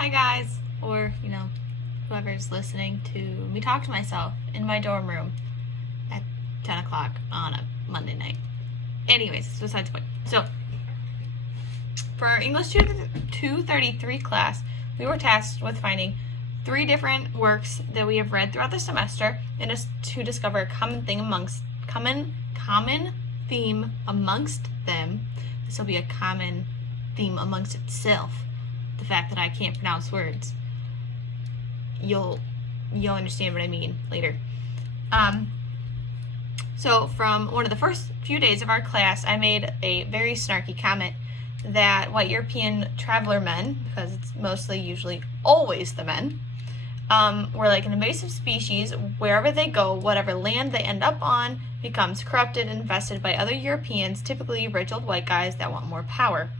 Hi guys, or whoever's listening to me talk to myself in my dorm room at 10 o'clock on a Monday night. Anyways, it's besides the point. So, for our English 233 class, we were tasked with finding 3 different works that we have read throughout the semester and to discover a common theme amongst them. This will be a common theme amongst itself. The fact that I can't pronounce words. You'll understand what I mean later. So from one of the first few days of our class, I made a very snarky comment that white European traveler men, because it's usually always the men, were like an invasive species. Wherever they go, whatever land they end up on becomes corrupted and infested by other Europeans, typically rich old white guys that want more power.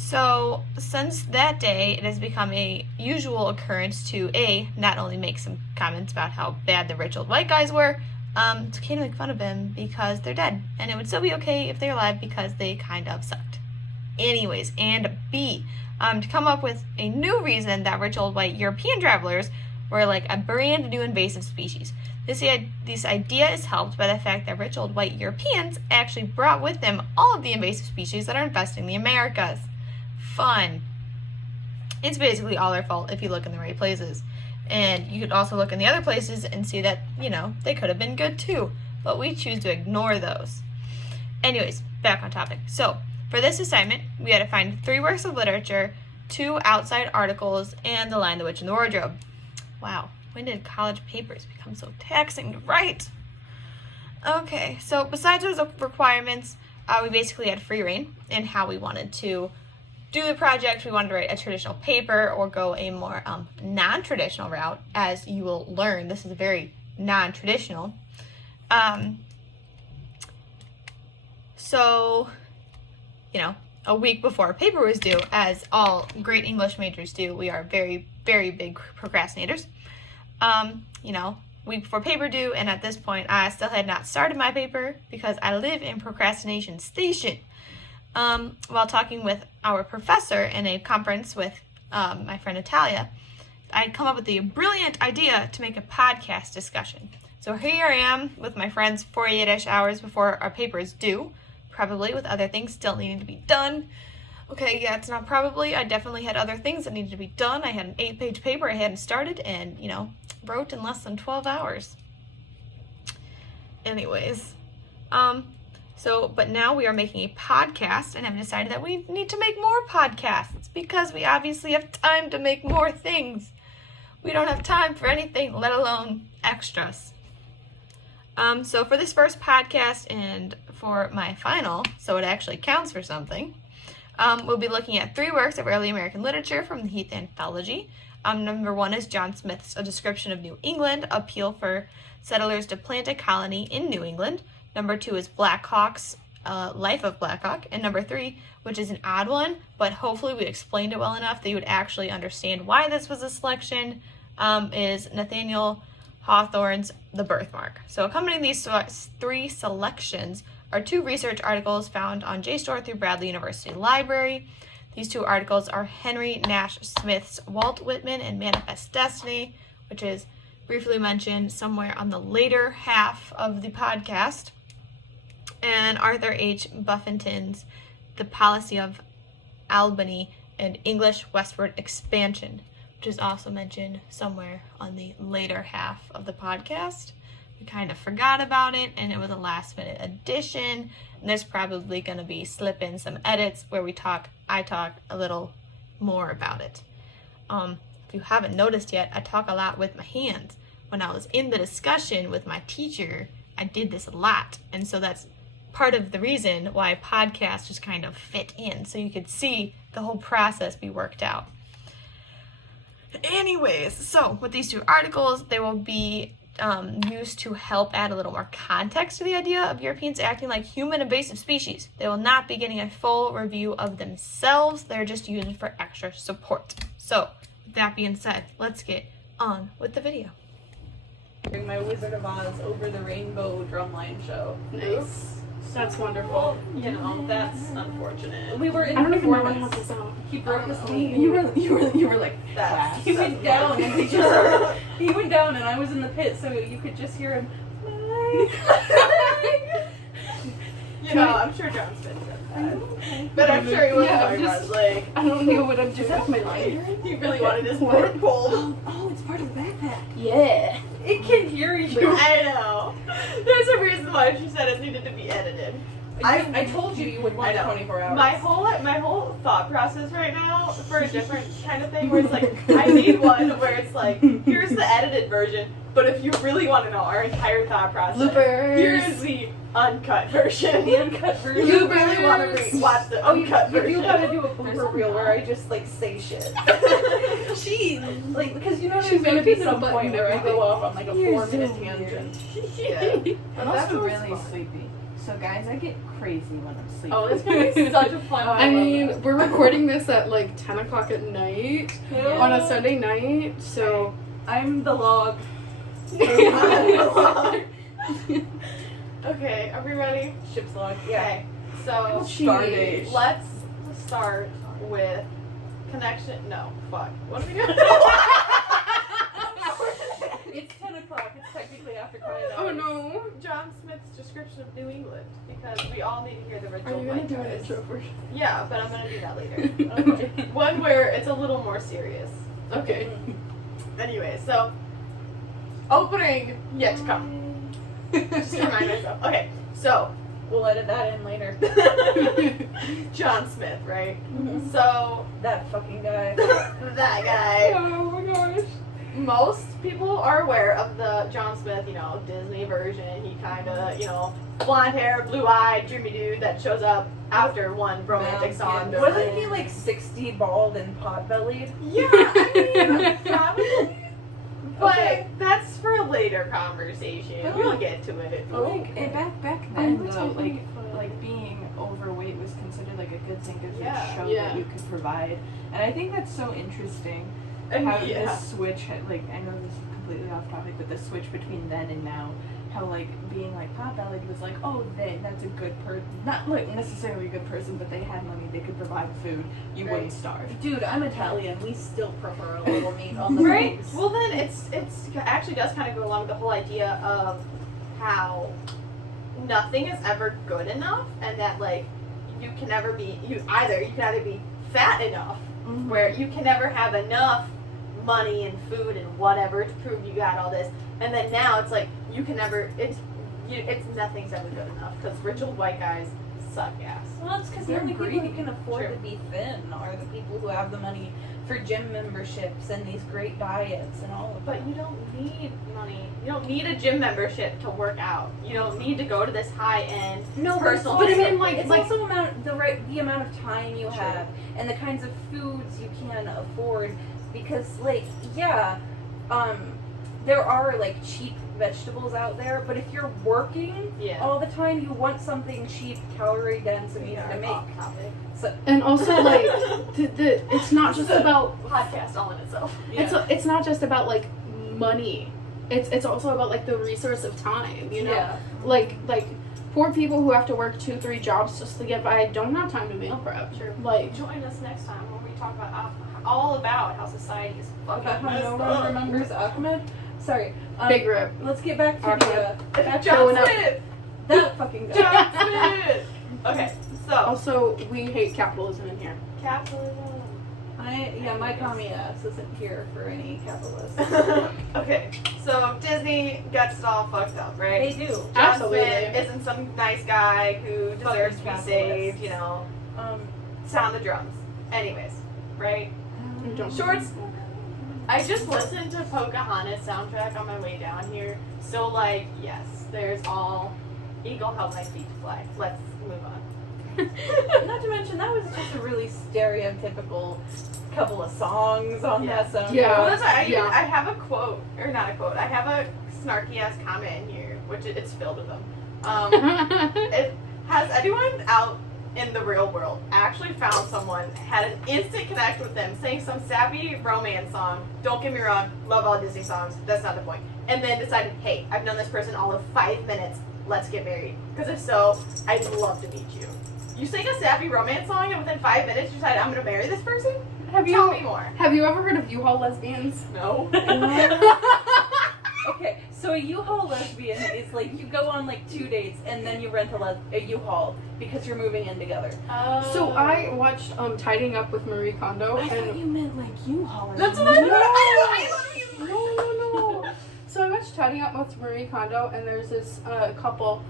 So, since that day, it has become a usual occurrence to not only make some comments about how bad the rich old white guys were, to kind of make fun of them because they're dead. And it would still be okay if they're alive because they kind of sucked. Anyways, and B, to come up with a new reason that rich old white European travelers were like a brand new invasive species. This idea is helped by the fact that rich old white Europeans actually brought with them all of the invasive species that are infesting the Americas. Fun. It's basically all their fault if you look in the right places. And you could also look in the other places and see that, they could have been good too. But we choose to ignore those. Anyways, back on topic. So, for this assignment, we had to find 3 works of literature, 2 outside articles, and The Lion, the Witch, and the Wardrobe. Wow, when did college papers become so taxing to write? Okay, so besides those requirements, we basically had free reign in how we wanted to do the project. We wanted to write a traditional paper or go a more non-traditional route. As you will learn, this is very non-traditional. So, a week before our paper was due, as all great English majors do, we are very, very big procrastinators. Week before paper due, and at this point, I still had not started my paper because I live in procrastination station. While talking with our professor in a conference with my friend Natalia, I'd come up with the brilliant idea to make a podcast discussion. So here I am with my friends 48-ish hours before our paper is due, probably with other things still needing to be done. Okay, yeah, it's not probably. I definitely had other things that needed to be done. I had an 8-page paper I hadn't started and, wrote in less than 12 hours. Anyways, but now we are making a podcast and have decided that we need to make more podcasts because we obviously have time to make more things. We don't have time for anything, let alone extras. So for this first podcast and for my final, so it actually counts for something, we'll be looking at 3 works of early American literature from the Heath Anthology. Number 1 is John Smith's A Description of New England, appeal for settlers to plant a colony in New England. Number 2 is Black Hawk's Life of Black Hawk. And number 3, which is an odd one, but hopefully we explained it well enough that you would actually understand why this was a selection, is Nathaniel Hawthorne's The Birthmark. So accompanying these 3 selections are 2 research articles found on JSTOR through Bradley University Library. These 2 articles are Henry Nash Smith's Walt Whitman and Manifest Destiny, which is briefly mentioned somewhere on the later half of the podcast, and Arthur H. Buffington's The Policy of Albany and English Westward Expansion, which is also mentioned somewhere on the later half of the podcast. We kind of forgot about it, and it was a last-minute addition, and there's probably going to be slip in some edits where I talk a little more about it. If you haven't noticed yet, I talk a lot with my hands. When I was in the discussion with my teacher, I did this a lot, and so that's part of the reason why podcasts just kind of fit in, so you could see the whole process be worked out. Anyways, so with these 2 articles, they will be used to help add a little more context to the idea of Europeans acting like human invasive species. They will not be getting a full review of themselves. They're just used for extra support. So, with that being said, let's get on with the video. My Wizard of Oz Over the Rainbow drumline show. Nice. That's wonderful. You know, that's unfortunate. We were in I don't even know performance. how to sound. He broke his knee. You You were like That's he went down and he just he went down and I was in the pit, so you could just hear him. You know, I'm sure John Smith said that. But I'm sure he wasn't talking about his leg. I don't know what I'm doing with my leg. He really wanted his board pulled. Oh, it's part of the backpack. Yeah. It can hear you. I know. There's a reason why she said it needed to be edited. I told you would want 24 hours. My whole thought process right now for a different kind of thing where it's like I need one where it's like here's the edited version, but if you really want to know our entire thought process, Bloopers. here's the uncut version. The uncut version. You really want to watch the uncut version. You gotta do a blooper reel where I just like say shit. Jeez. Like because you know She's there's gonna gonna be put some a point button where I and go off on like a You're 4-minute so tangent. Yeah. I'm That's also what's really fun. sleepy. So guys, I get crazy when I'm sleeping. Oh, it's gonna be such a fun. I mean, we're recording this at like 10 o'clock at night on a Sunday night, so. I'm the log. Okay, are we ready? Ship's log. Okay. So Stardate. let's start with connection. No, fuck. What are we doing? It's 10 o'clock. It's technically after quiet hours. Oh no. John Smith's description of New England, because we all need to hear the Are original. you gonna Mike do an Tyson. intro version? Yeah, but I'm gonna do that later. Okay. One where it's a little more serious. Okay. Anyway, so opening yet to come. Just to remind myself. Okay, so We'll edit that in later. John Smith, right? Mhm. So That fucking guy. that guy. Oh my gosh. Most people are aware of the John Smith, Disney version. He kind of, blonde hair, blue-eyed, dreamy dude that shows up after one romantic song. Wasn't he like 60 bald and pot-bellied? Yeah, I mean, probably. But Okay. that's for a later conversation. We'll get to it. And back I'm then though, pretending like being overweight was considered like a good thing because Yeah. it showed Yeah. that you could provide, and I think that's so interesting. And How yeah. this switch had, like, I know this is completely off topic, but the switch between then and now, how like being like pot-bellied was like, oh, that's a good person, not like necessarily a good person, but they had money, they could provide food, you Right. wouldn't starve. Dude, I'm Italian. We still prefer a little meat on the Right. bones. Well, then it's actually does kind of go along with the whole idea of how nothing is ever good enough, and that like you can never be you can either be fat enough where you can never have enough money and food and whatever to prove you got all this, and then now it's like you can never it's nothing's ever good enough because rich old white guys suck ass. Well, it's because the They're only people who greedy. can afford True. to be thin are the people who have the money for gym memberships and these great diets and all of that. But you don't need money. You don't need a gym membership to work out. You don't need to go to this high end. No, personal but I mean, training. it's also the amount of time you True. have and the kinds of foods you can afford. Because, there are like cheap vegetables out there, but if you're working Yeah. all the time, you want something cheap, calorie dense, and easy to make. Off topic. So And also, like, it's not just about Podcast all in itself. it's not just about like money. It's also about like the resource of time. You know, yeah. like poor people who have to work 2-3 jobs just to get by don't have time to meal prep. True. Like, Join us next time when we talk about all about how society is fucking About how messed no one up. remembers Ahmed. Sorry. big rip. Let's get back to Ahmed. John Showing up. Smith. that fucking guy. John Smith. Okay, so Also, we hate capitalism in here. capitalism. My commie ass isn't here for any capitalists. Okay, so Disney gets it all fucked up, right? They do. John Absolutely. Smith isn't some nice guy who deserves to be capitalists. saved, Um, sound the drums. Anyways, right? We don't- Shorts. I just listened to Pocahontas soundtrack on my way down here. So yes, there's all Eagle help my feet fly. Let's move on. not to mention that was just a really stereotypical couple of songs on that soundtrack. Yeah. Well, that's why Yeah. I have a quote, or not a quote. I have a snarky ass comment in here, which it's filled with them. Has anyone out in the real world actually found someone, had an instant connect with them, sang some sappy romance song? Don't get me wrong, love all Disney songs. That's not the point. And then decided, hey, I've known this person all of 5 minutes. let's get married. Because if so, I'd love to meet you. You sing a sappy romance song and within 5 minutes you decide I'm gonna marry this person? Have Tell me more. you ever heard of U-Haul lesbians? No. Okay, so a U-Haul lesbian is like you go on like 2 dates and then you rent a U-Haul because you're moving in together. So I watched Tidying Up with Marie Kondo, I thought and you meant like U-Haul. That's what I No. thought. I love you. no. So I watched Tidying Up with Marie Kondo, and there's this couple,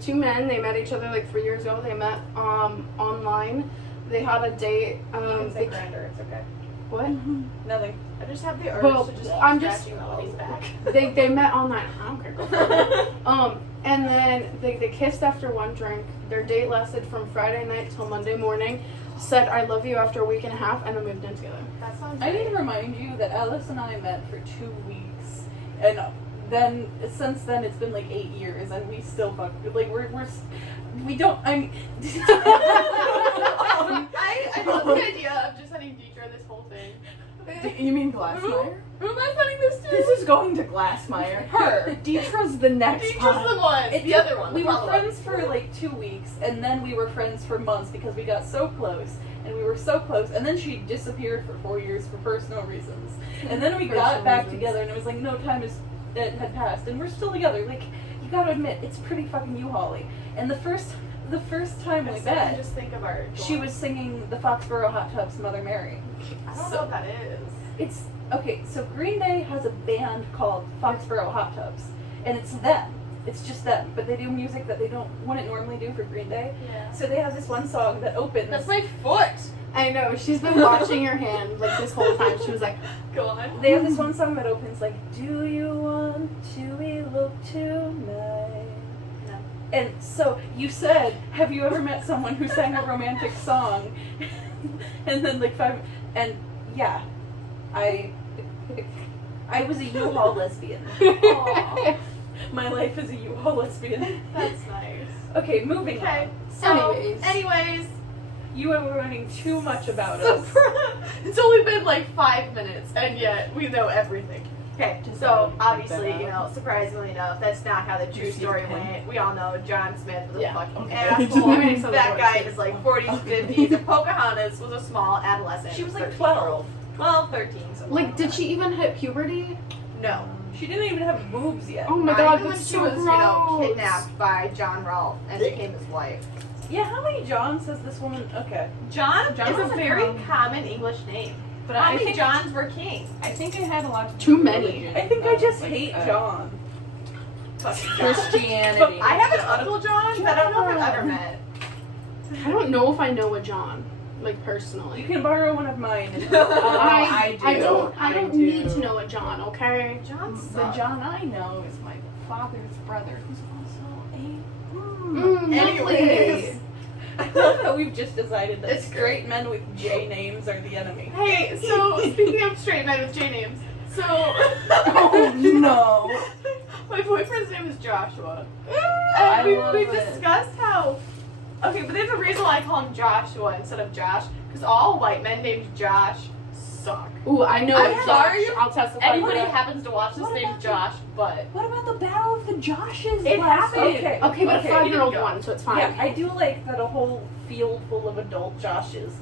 2 men. They met each other like 3 years ago. They met online. They had a date. It's like Grindr, it's okay. What? Nothing. I just have the urge Well, to just I'm just- scratching Melody's back. They met online. I don't care. Go for it. And then they kissed after 1 drink. Their date lasted from Friday night till Monday morning. Said I love you after a week and a half, and then moved in together. That sounds I need great. to remind you that Alice and I met for 2 weeks, and then since then it's been like 8 years, and we still fuck. Like we don't. I mean, I love the idea of just sending Deidre this whole thing. You mean Glassmeyer? Who am I sending this to? This is going to Glassmeyer. Her. Deetra's the next Deidre's the one. It The took- other one. We the were follow-up. friends for like 2 weeks, and then we were friends for months because we got so close, and we were so close, and then she disappeared for 4 years for personal reasons, and then we got Personal back reasons. together, and it was like no time had passed, and we're still together. Like you gotta admit, it's pretty fucking U-Haul-y. And the first time we I met, just think of our. she was singing the Foxborough Hot Tubs Mother Mary. I don't so- know what that is. It's okay, so Green Day has a band called Foxborough Hot Tubs, and it's them. It's just them, but they do music that they wouldn't normally do for Green Day. Yeah. So they have this one song that opens. That's my foot. I know. She's been watching your hand like this whole time. She was like, Go on. They have this one song that opens like, "Do you want to elope tonight?" No. And so you said, "Have you ever met someone who sang a romantic song?" And then like 5, and yeah, I was a U-Haul lesbian. Aw, My life is a U-Haul lesbian. that's nice. Okay, moving Okay. on. So, Anyways. anyways, You are learning too much about us. it's only been like 5 minutes, and yet we know everything. Okay, so obviously, you know, surprisingly enough, that's not how the true story went. We all know John Smith was a fucking Okay. asshole. That guy is like 40s, 50s, and Pocahontas was a small adolescent. She was like 13-year-old. 12, 13, something like, did that. she even hit puberty? No. She didn't even have boobs yet. Oh my Not god, even that's when so she was, gross. you know, kidnapped by John Rolfe and became his wife. Yeah, how many Johns has this woman? Okay. John John is a was a very common- common English name. But How I many think Johns were king? I think it had a lot to do Too with many. religion, I think I just like, hate John. Christianity. I have an Uncle John, but I don't know if I've ever met. I don't know if I know a John, like You personally. can borrow one of mine. I I do. I don't I need do. to know a John, okay? John The John I know is my father's brother, who's also a. Anyways. I love how we've just decided that It's straight men with J names are the enemy. Hey, so speaking of straight men with J names, so Oh no. my boyfriend's name is Joshua. I And love we've it. discussed how but there's a reason why I call him Joshua instead of Josh, because all white men named Josh suck. Ooh, I know I'm a Josh. sorry I'll testify. Anybody for that. happens to watch this What named about Josh, but What about the Battle of the Joshes? It last happened. week? Okay. Okay, but Okay, a 5-year-old you didn't one, so it's fine. Yeah, I do like that a whole field full of adult Joshes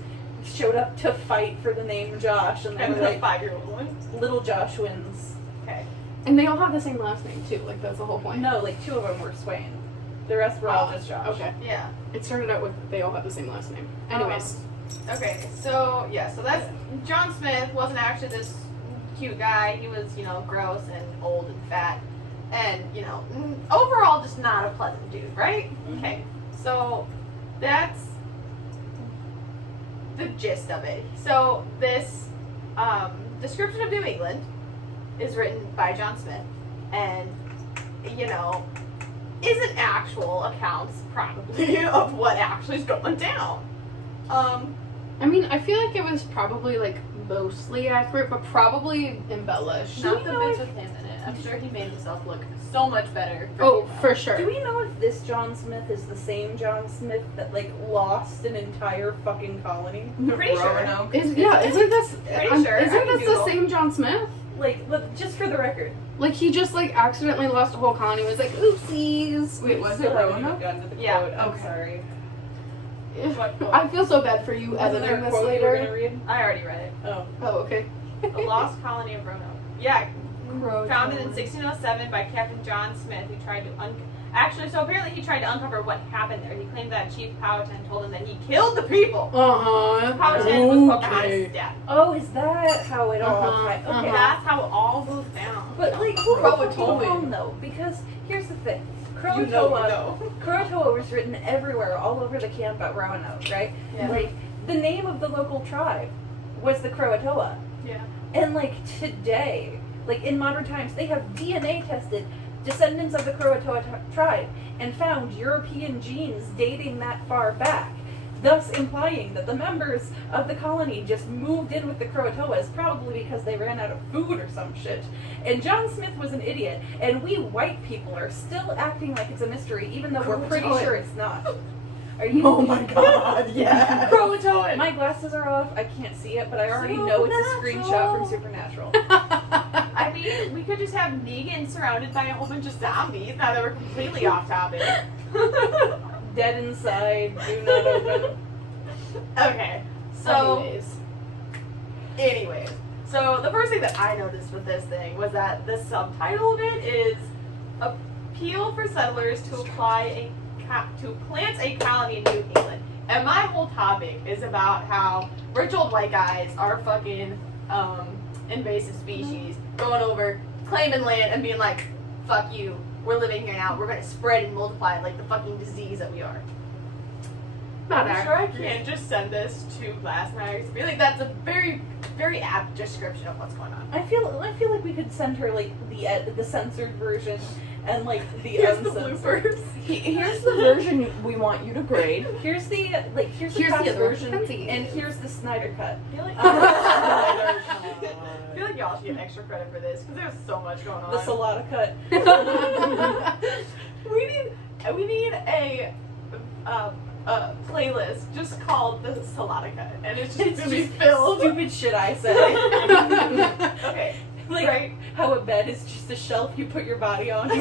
showed up to fight for the name Josh, and they and were the like 5-year-old one. little Josh wins. Okay. And they all have the same last name too. Like that's the whole point. No, like 2 of them were Swain. The rest were all Oh, just Josh. Okay. Yeah. It started out with they all have the same last name. Anyways, Okay, so so that's John Smith wasn't actually this cute guy. He was, you know, gross and old and fat, and you know, overall just not a pleasant dude, right? Okay, so that's the gist of it. So this description of New England is written by John Smith, and you know, isn't actual accounts probably of what actually is going down. I mean, I feel like it was probably like mostly accurate, but probably embellished. Not the bits with him in it. I'm sure he made himself look so much better. Oh, female. for sure. Do we know if this John Smith is the same John Smith that like lost an entire fucking colony? Pretty sure. Roanoke. Isn't this? Pretty sure. I Isn't can this the Google. same John Smith? Like, look, just for the record. Like, he just, like, accidentally lost a whole colony. Was like, oopsies. Wait, was So it I wouldn't Roanoke? have gotten to the Yeah. quote. I'm Okay. sorry. What quote? I feel so bad for you Wasn't there editing a this quote you were gonna later. read? I already read it. Oh. Oh, okay. The Lost Colony of Roanoke. Yeah, founded in 1607 by Captain John Smith, who tried to so apparently he tried to uncover what happened there. He claimed that Chief Powhatan told him that he killed the people. Uh-huh. Powhatan was Pocahontas' death. Oh, is that how it all Uh-huh, okay. uh-huh. That's how it all goes down. But like, Croatoan though, because here's the thing. Croatoa was written everywhere, all over the camp at Roanoke, right? Yeah. Like, the name of the local tribe was the Croatoa. Yeah. And like today, like in modern times, they have DNA tested descendants of the Croatoa tribe and found European genes dating that far back, thus implying that the members of the colony just moved in with the Croatoas, probably because they ran out of food or some shit. And John Smith was an idiot, and we white people are still acting like it's a mystery, even though we're pretty sure it's not. Are you? Oh my god, yeah. Croatoan. My glasses are off. I can't see it, but I already know it's a screenshot from Supernatural. I mean, we could just have Negan surrounded by a whole bunch of zombies now that we're completely off topic. Dead inside, do not open. Okay, so Anyways. so the first thing that I noticed with this thing was that the subtitle of it is "Appeal for Settlers to plant a colony in New England," and my whole topic is about how rich old white guys are fucking invasive species going over, claiming land, and being like, "Fuck you, we're living here now. We're gonna spread and multiply like the fucking disease that we are." Not I'm sure I accurate. can't just send this to Glassmaggers. I feel like that's a very, very apt description of what's going on. I feel like we could send her like the censored version and like the Here's the uncensored. bloopers. Here's the version we want you to grade. Here's the here's the Here's cast the other version, fancy. and here's the Snyder cut. I feel like I feel like y'all should get extra credit for this because there's so much going on. The Salata cut. we need a playlist just called the Salata Cut, and it's just gonna be filled. Stupid shit I say. Okay, Like right. how a bed is just a shelf you put your body on. The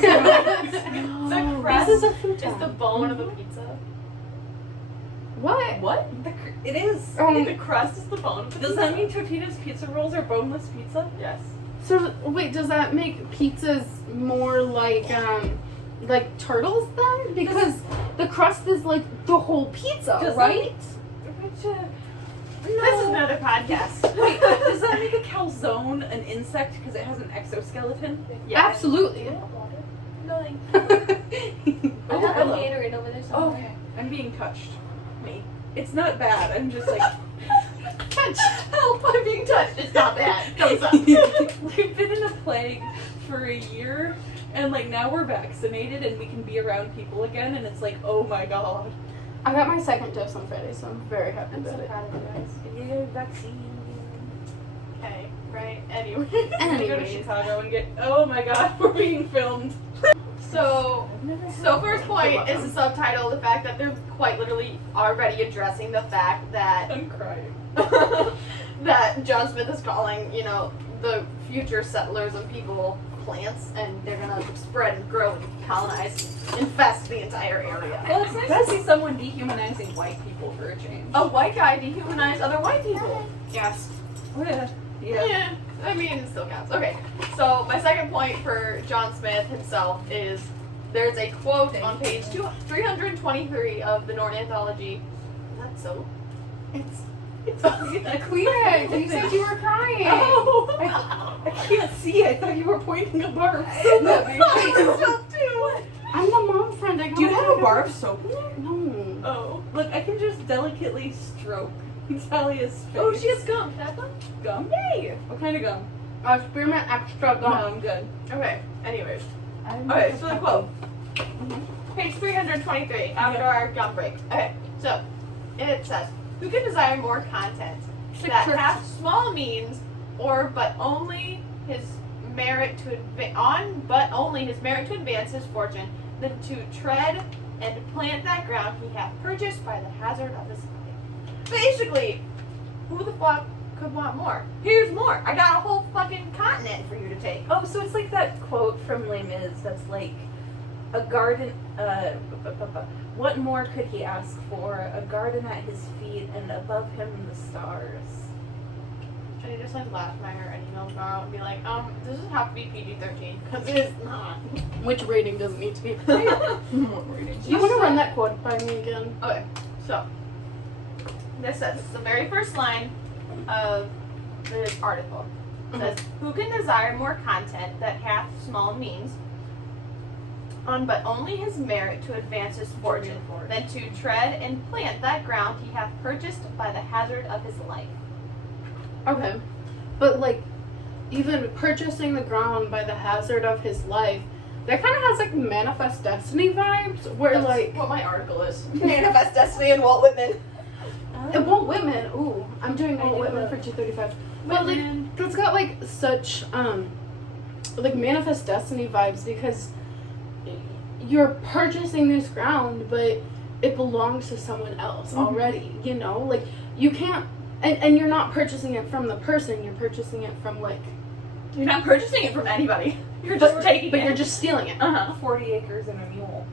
crust This is a is the bone of a pizza. What? What? It is. The crust is the bone of the Does pizza. that mean Totino's pizza rolls are boneless pizza? Yes. So wait, does that make pizzas more like turtles then? Because the crust is like the whole pizza, Does that right? This is another podcast. Wait, does that make a calzone an insect because it has an exoskeleton? Absolutely. No, like, Oh, hello. Gatorade over there Oh, I'm being touched. Me. It's not bad. I'm just like. Touch. Help! I'm being touched. It's not bad. Thumbs up. We've been in a plague for a year, and like now we're vaccinated and we can be around people again, and it's like, oh my god. I got my second dose on Friday, so I'm very happy I'm so about it. proud of you guys. Yeah, vaccine. Okay, right. Anyway. We go to Anyways. Chicago and get. Oh my god, we're being filmed. So first point is the subtitle, the fact that they're quite literally already addressing the fact that I'm crying. that John Smith is calling, the future settlers and people plants, and they're gonna spread and grow and colonize, infest the entire area. Well, it's nice to see someone dehumanizing white people for a change. A white guy dehumanized other white people. Yes. Oh, yeah. Yeah, I mean, it still counts. Okay, so my second point for John Smith himself is there's a quote on page 323 of the Norton Anthology. Is that so? It's Queer, you said you were crying. Oh! I can't see. I thought you were pointing a barf. Myself too. I'm the mom friend. Do you have a bar of soap in there? No. Oh. Look, I can just delicately stroke Talia's face. Oh, she has gum. Can I have one? Gum? Yay! What kind of gum? Spearmint extra No, gum. I'm good. Okay. Anyways. Okay. So the quote. Page 323 after our gum break. Okay. So it says, "Who can desire more content that hath small means, or but only his merit to advance his fortune, than to tread and plant that ground he hath purchased by the hazard of his life." Basically, who the fuck could want more. Here's more. I got a whole fucking continent for you to take. Oh, so it's like that quote from Les Mis that's like, a garden, what more could he ask for? A garden at his feet and above him the stars. Should I just like laugh my hair and email tomorrow and be like, does this have to be PG-13? Because it is not. Which rating does it need to be? What reading? Do you want to run that quote by me again? Okay, so this says, it's the very first line of this article. It says, who can desire more content that hath small means, but only his merit to advance his fortune, than to tread and plant that ground he hath purchased by the hazard of his life. Okay. But, like, even purchasing the ground by the hazard of his life, that kind of has, like, Manifest Destiny vibes, where, That's like... what my article is. Manifest Destiny and Walt Whitman. Walt Whitman, ooh, I'm doing Walt Whitman for 235. But, like, that's got, like, such, like, Manifest Destiny vibes, because you're purchasing this ground, but it belongs to someone else already, you know? Like, you can't... And you're not purchasing it from the person, you're purchasing it from, like... You're not purchasing it from anybody. You're just taking it. But you're just stealing it. 40 acres and a mule.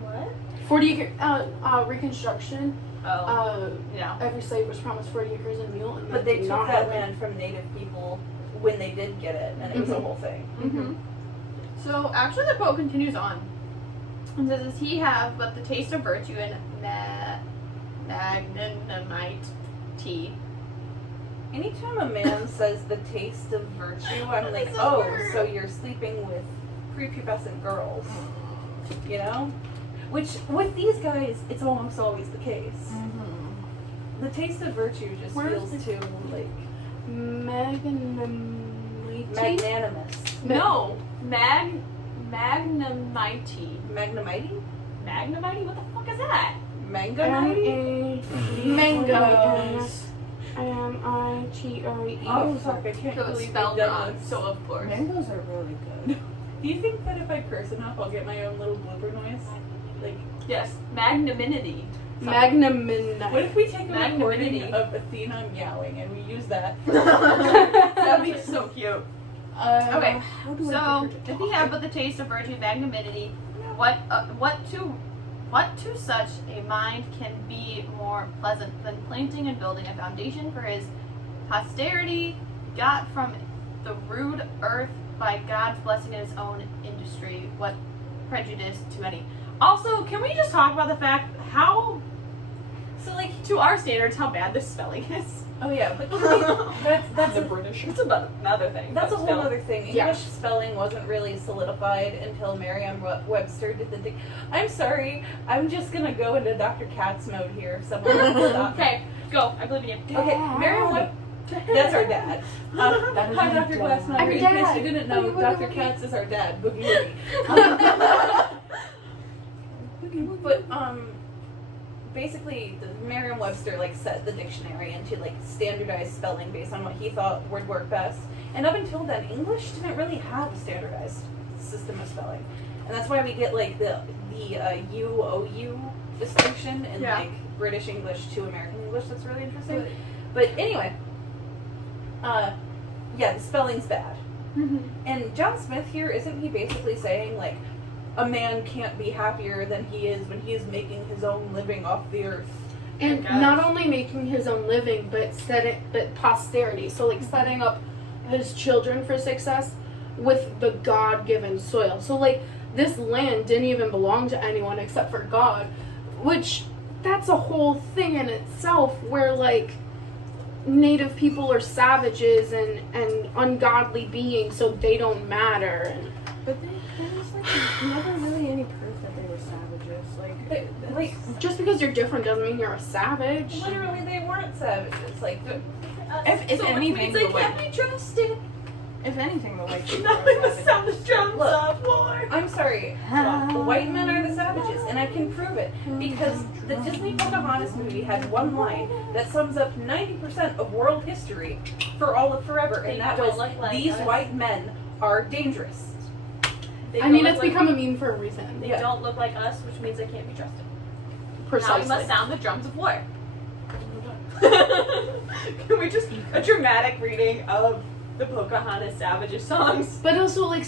What? 40 acre, Reconstruction, Yeah. every slave was promised 40 acres and a mule, and But they did took not that happen. land from native people when they did get it, and it was a whole thing. Mm-hmm. So actually the quote continues on. It says, does he have but the taste of virtue and magnanimite tea? Anytime a man says the taste of virtue, I'm like, That's a oh, word. so you're sleeping with prepubescent girls. You know? Which, with these guys, it's almost always the case. The taste of virtue just Where feels is too, like, Magnanimity? magnanimous. No. Magnanimite. Magnamite? Magnamite? What the fuck is that? Mangonite? Mangoes. M-I-T-O-E. Oh, fuck, I can't So it's believe spelled they've wrong, done this. so of course. Mangoes are really good. Do you think that if I curse enough, I'll get my own little blooper noise? Like, Yes. Magnanimity. Magnanimity. what if we take a recording Magnanimity. of Athena meowing and we use that? That'd be so cute. Okay, How do I so get her to if he talk? have but the taste of virtue, magnanimity, what to such a mind can be more pleasant than planting and building a foundation for his posterity, got from the rude earth by God's blessing in his own industry? What prejudice to any? Also, can we just talk about the fact how, So, like, to our standards, how bad this spelling is? oh yeah, but that's The a, British. It's another thing. that's a but whole still. other thing. English Yeah. spelling wasn't really solidified until Merriam-Webster did the thing. I'm sorry, I'm just gonna go into Dr. Katz mode here. If someone wants to stop me. Okay, go. I believe in you. Okay, Merriam-Webster. That's our dad. That is Hi, your Dr. dad. Glassmother. I'm In your case dad. you didn't know, Boogie, boogie, Dr. boogie. Katz is our dad. Boogie woogie. But basically, the Merriam-Webster like set the dictionary into like standardized spelling based on what he thought would work best. And up until then, English didn't really have a standardized system of spelling, and that's why we get like the U-O-U distinction in Yeah. like British English to American English. That's really interesting. But anyway, yeah, the spelling's bad. And John Smith here, isn't he basically saying like a man can't be happier than he is when he is making his own living off the earth? And Gosh. not only making his own living, but posterity. So like setting up his children for success with the God-given soil. So like this land didn't even belong to anyone except for God, which that's a whole thing in itself where like native people are savages and ungodly beings, so they don't matter. And But there's like never really any proof that they were savages. Like, just because you're different doesn't mean you're a savage. literally, they weren't savages. Like, If so anything, which means the they white- can't be trusted. if anything, the white people Nothing are was savages. sound the drums Look. off, Lord. I'm sorry, the white men are the savages, and I can prove it because the Disney Pocahontas movie had one line that sums up 90% of world history for all of forever, They and that don't was look like these us. white men are dangerous. They I mean, don't it's look become a meme for a reason. They Yeah. don't look like us, which means they can't be trusted. Now Precisely. we must sound the drums of war. Can we just a dramatic reading of the Pocahontas Savages songs? But also, like,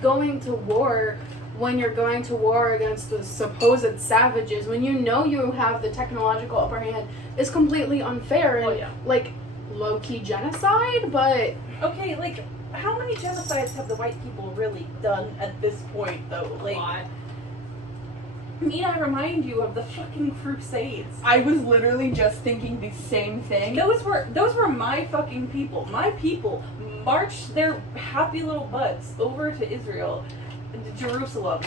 going to war, when you're going to war against the supposed savages, when you know you have the technological upper hand, is completely unfair and, Oh, yeah. like, low-key genocide, but... Okay, like, how many genocides have the white people really done at this point, though? Like, need I remind you of the fucking Crusades? I was literally just thinking the same thing. Those were my fucking people. My people marched their happy little butts over to Israel, to Jerusalem,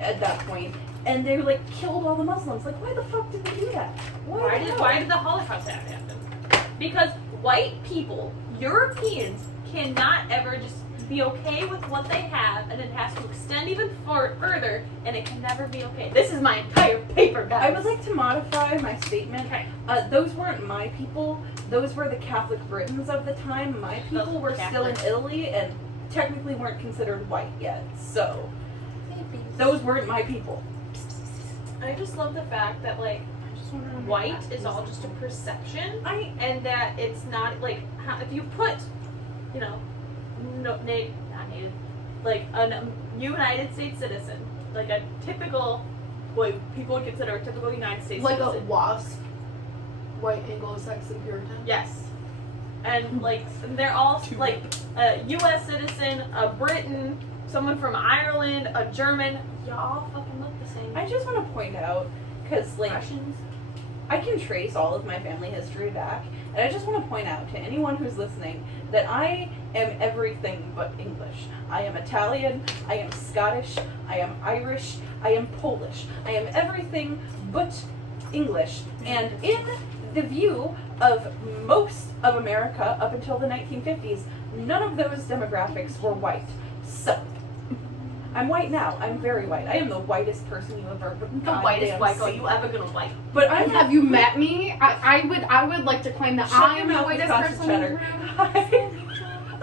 at that point, and they like killed all the Muslims. Like, why the fuck did they do that? Why did the Holocaust happen? Because white people, Europeans, cannot ever just be okay with what they have, and it has to extend even further, and it can never be okay. This is my entire paper, guys. I would like to modify my statement. Okay. Those weren't my people. Those were the Catholic Britons of the time. My people were still in Italy and technically weren't considered white yet. So, those weren't my people. I just love the fact that, like, white is all just a perception, and that it's not, like, if you put, you know, not native, like, a United States citizen, like a typical, what people would consider a typical United States Like citizen. a WASP. White Anglo-Saxon Puritan. Yes. And, like, they're all, like, a U.S. citizen, a Briton, someone from Ireland, a German. Y'all fucking look the same. I just want to point out, because, like, Russians. I can trace all of my family history back, and I just want to point out to anyone who's listening that I am everything but English. I am Italian, I am Scottish, I am Irish, I am Polish. I am everything but English. And in the view of most of America up until the 1950s, none of those demographics were white. So, I'm white now. I'm very white. I am the whitest person you ever The whitest white girl you ever gonna like. But I'm Have you met me? I would like to claim that I am the whitest person in the room.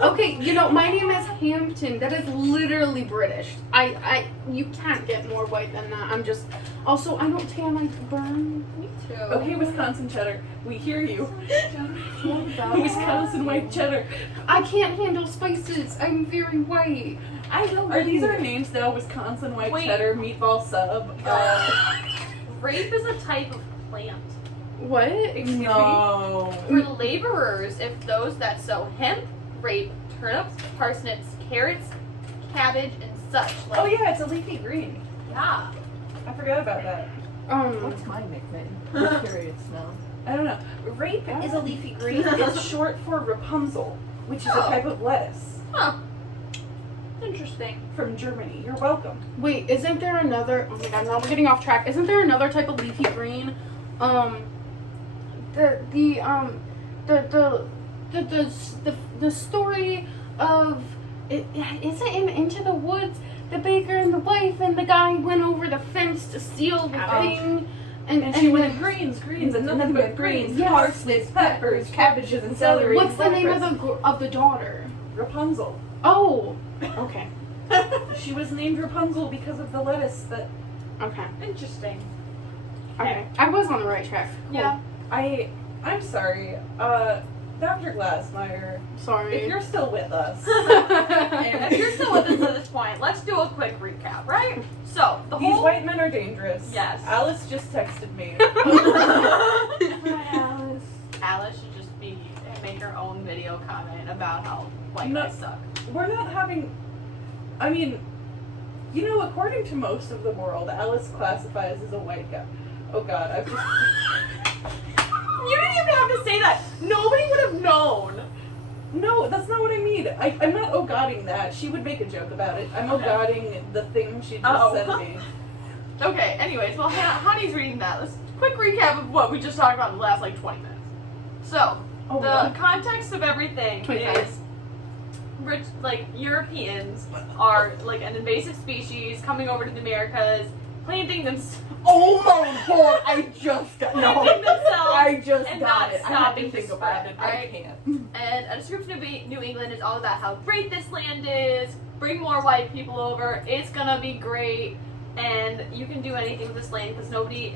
Okay, you know, my name is Hampton. That is literally British. You can't get more white than that. I'm just, also, I don't tan like burn. Me too. Okay, Wisconsin cheddar. We hear you. Wisconsin. Wisconsin white cheddar. I can't handle spices. I'm very white. I know. Are these our names now? Wisconsin white Wait. cheddar meatball sub. Rape is a type of plant. What? Excuse me. No. For laborers, if those that sow hemp, rape, turnips, parsnips, carrots, cabbage, and such. Like, Oh yeah, it's a leafy green. yeah. I forgot about that. What's my nickname? I'm curious now. I don't know. Rape is a leafy green. It's short for Rapunzel, which is a type of lettuce Huh. Interesting. from Germany. You're welcome. Wait, isn't there another? Oh my god, now we're getting off track. Isn't there another type of leafy green? The story of is it in Into the Woods? The baker and the wife and the guy went over the fence to steal the Cabbage. thing, And she went greens, and nothing but greens. Yes. Parsnips, peppers, cabbages, and celery. What's the name lettuce. of the daughter? Rapunzel. Oh, okay, She was named Rapunzel because of the lettuce that okay, Interesting. okay. I was on the right track. Cool. Yeah. I'm sorry. Dr. Glassmeyer, Sorry. if you're still with us. If you're still with us at this point, let's do a quick recap, right? So, the These whole... white men are dangerous. Yes. Alice just texted me. Alice. Alice should just make her own video comment about how white guys suck. We're not having. I mean, you know, according to most of the world, Alice classifies as a white guy. Oh god, I've just. You didn't even have to say that. Nobody would have known. No, that's not what I mean. I'm not oh-godding that. She would make a joke about it. I'm Okay. oh-godding the thing she just Oh. said to me. Okay, anyways, while Honey's reading that, let's quick recap of what we just talked about in the last, 20 minutes. So, Oh, the God. context of everything 25. is rich, Europeans are, an invasive species coming over to the Americas, planting themselves. Oh my god, I just got Planting themselves I just and got not it. I had stopping to to think about spread, it. right? I can't. And a description of New England is all about how great this land is, bring more white people over, it's gonna be great, and you can do anything with this land because nobody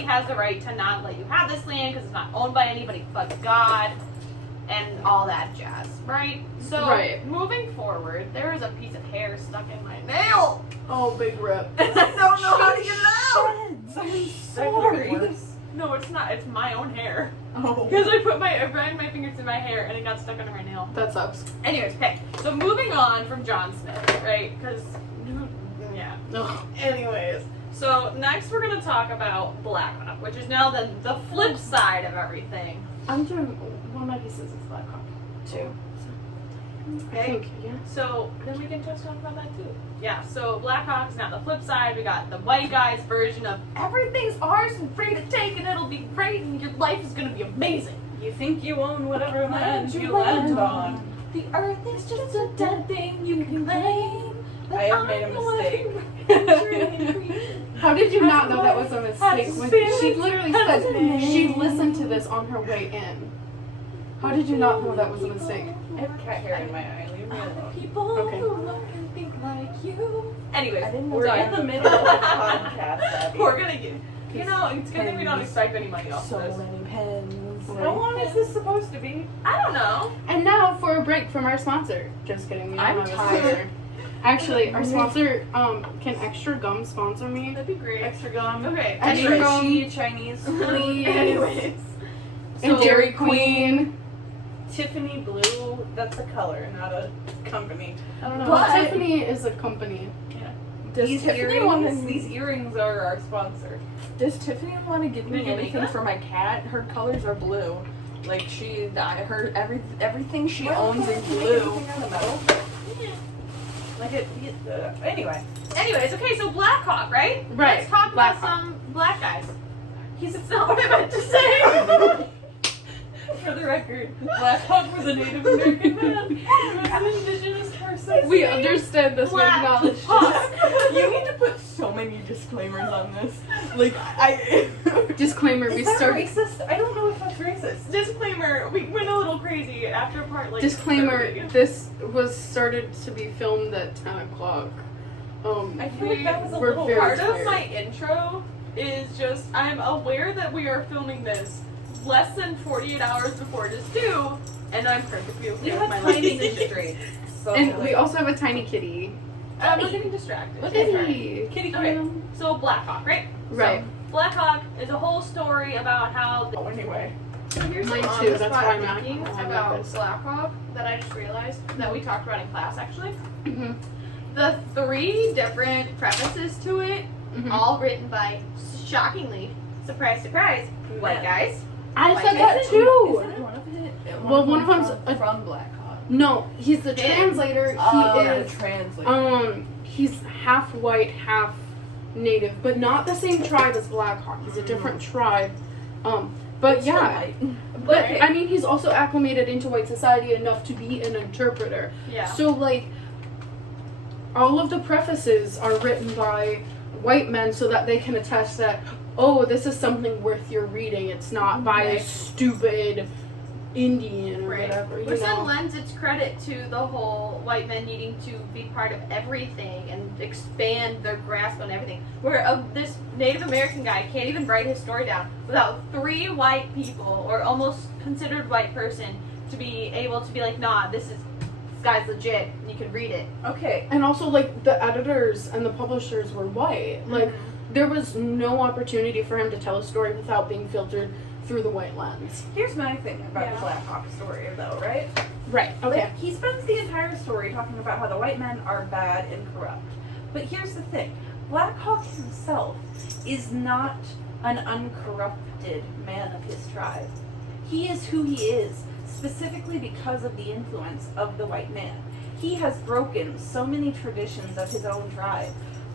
has the right to not let you have this land because it's not owned by anybody but God, and all that jazz, right? So moving forward, there is a piece of hair stuck in my nail. Oh, big rip. And I don't know how to get it out. I'm sorry. No, it's not. It's my own hair. Oh. Because I ran my fingers in my hair and it got stuck under my nail. That sucks. Anyways, okay. So moving on from John Smith, right? Because, yeah. Ugh. Anyways. So next we're going to talk about Black Hawk, which is now the flip side of everything. I'm doing one of my pieces is Black Hawk. 2. I think, yeah. So then we can just talk about that too. Yeah, so Black Hawk is now the flip side. We got the white guy's version of everything's ours and free to take and it'll be great and your life is going to be amazing. You think you own whatever land you you land on. The earth is just a dead thing you can claim. I have made a mistake. How did you not know that was a mistake? When she literally said she listened to this on her way in. How did you not know that was a mistake? I have cat hair in my eye. Leave me alone. People Okay. who look and think like you. Anyways, We're in the middle of a podcast, Abby. We're gonna get. You know, it's good that we don't expect any money off So of this. many pens. How long is this supposed to be? I don't know. And now for a break from our sponsor. Just kidding. We don't I'm have a tired. sponsor. Actually, our sponsor, can Extra Gum sponsor me? That'd be great. Extra gum. Okay. Extra Extra gum. Chinese. Please. Anyways. And Dairy Queen. Tiffany Blue. That's a color, not a company. I don't know. But- Tiffany is a company. Yeah. Does These earrings are our sponsor. Does Tiffany want to give me Did you make anything that? for my cat? Her colors are blue. Like everything she owns is blue. Like it. Anyway. Anyways, okay, so Black Hawk, right? Right, Let's talk Black about some black guys. It's not what I meant to say. For the record, Black Hawk was a Native American man. He was an indigenous person. We understand this. We Black acknowledge Hawk. You need to put so many disclaimers on this. Like I this. Disclaimer: we Is that started. racist? I don't know if that's racist. Disclaimer, we went a little crazy after a part like Disclaimer: third. this was started to be filmed at 10 o'clock. I feel like that was a We're little very Part of tired. my intro is just I'm aware that we are filming this less than 48 hours before it is due, and I'm perfectly okay We with have my life timing decisions. constraints. So And we also have a tiny kitty. We're getting distracted. Kitty. Kitty Okay, so Black Hawk, right? Right. So, Black Hawk is a whole story about how. Oh, anyway. So here's Mine some too, on-the-spot that's why I'm not- thinking I'm not about this. Black Hawk that I just realized that we talked about in class actually. Mhm. The 3 different prefaces to it, Mhm. all written by, shockingly, surprise, surprise, white guys. I Like, said that isn't- too. Isn't one of it? Well, one of them's from, from Black Hawk. No, he's the Him. translator. He The is. translator. He's half white, half native, but not the same tribe as Black Hawk. He's a different tribe. But yeah. But Right. I mean, he's also acclimated into white society enough to be an interpreter. Yeah. So like, all of the prefaces are written by white men so that they can attest that, oh, this is something worth your reading. It's not by a Right. stupid Indian or Right. whatever. You Which then know? lends its credit to the whole white men needing to be part of everything and expand their grasp on everything. Where this Native American guy can't even write his story down without 3 white people, or almost considered white person, to be able to be like, nah, this guy's legit, and you can read it. Okay. And also, like, the editors and the publishers were white. Like, there was no opportunity for him to tell a story without being filtered through the white lens. Here's my thing about Yeah. the Black Hawk story, though, right? Right. Okay. Like, he spends the entire story talking about how the white men are bad and corrupt. But here's the thing. Black Hawk himself is not an uncorrupted man of his tribe. He is who he is, specifically because of the influence of the white man. He has broken so many traditions of his own tribe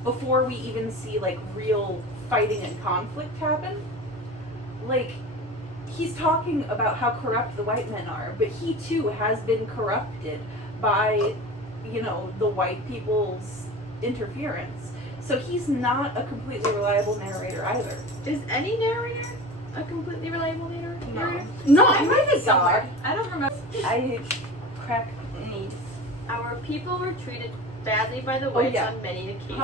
before we even see, like, real fighting and conflict happen. Like, he's talking about how corrupt the white men are, but he too has been corrupted by, you know, the white people's interference. So he's not a completely reliable narrator either. Is any narrator a completely reliable narrator? No. I might be somewhere. I don't remember. I crack knees. Our people were treated badly by the whites yeah. on many occasions.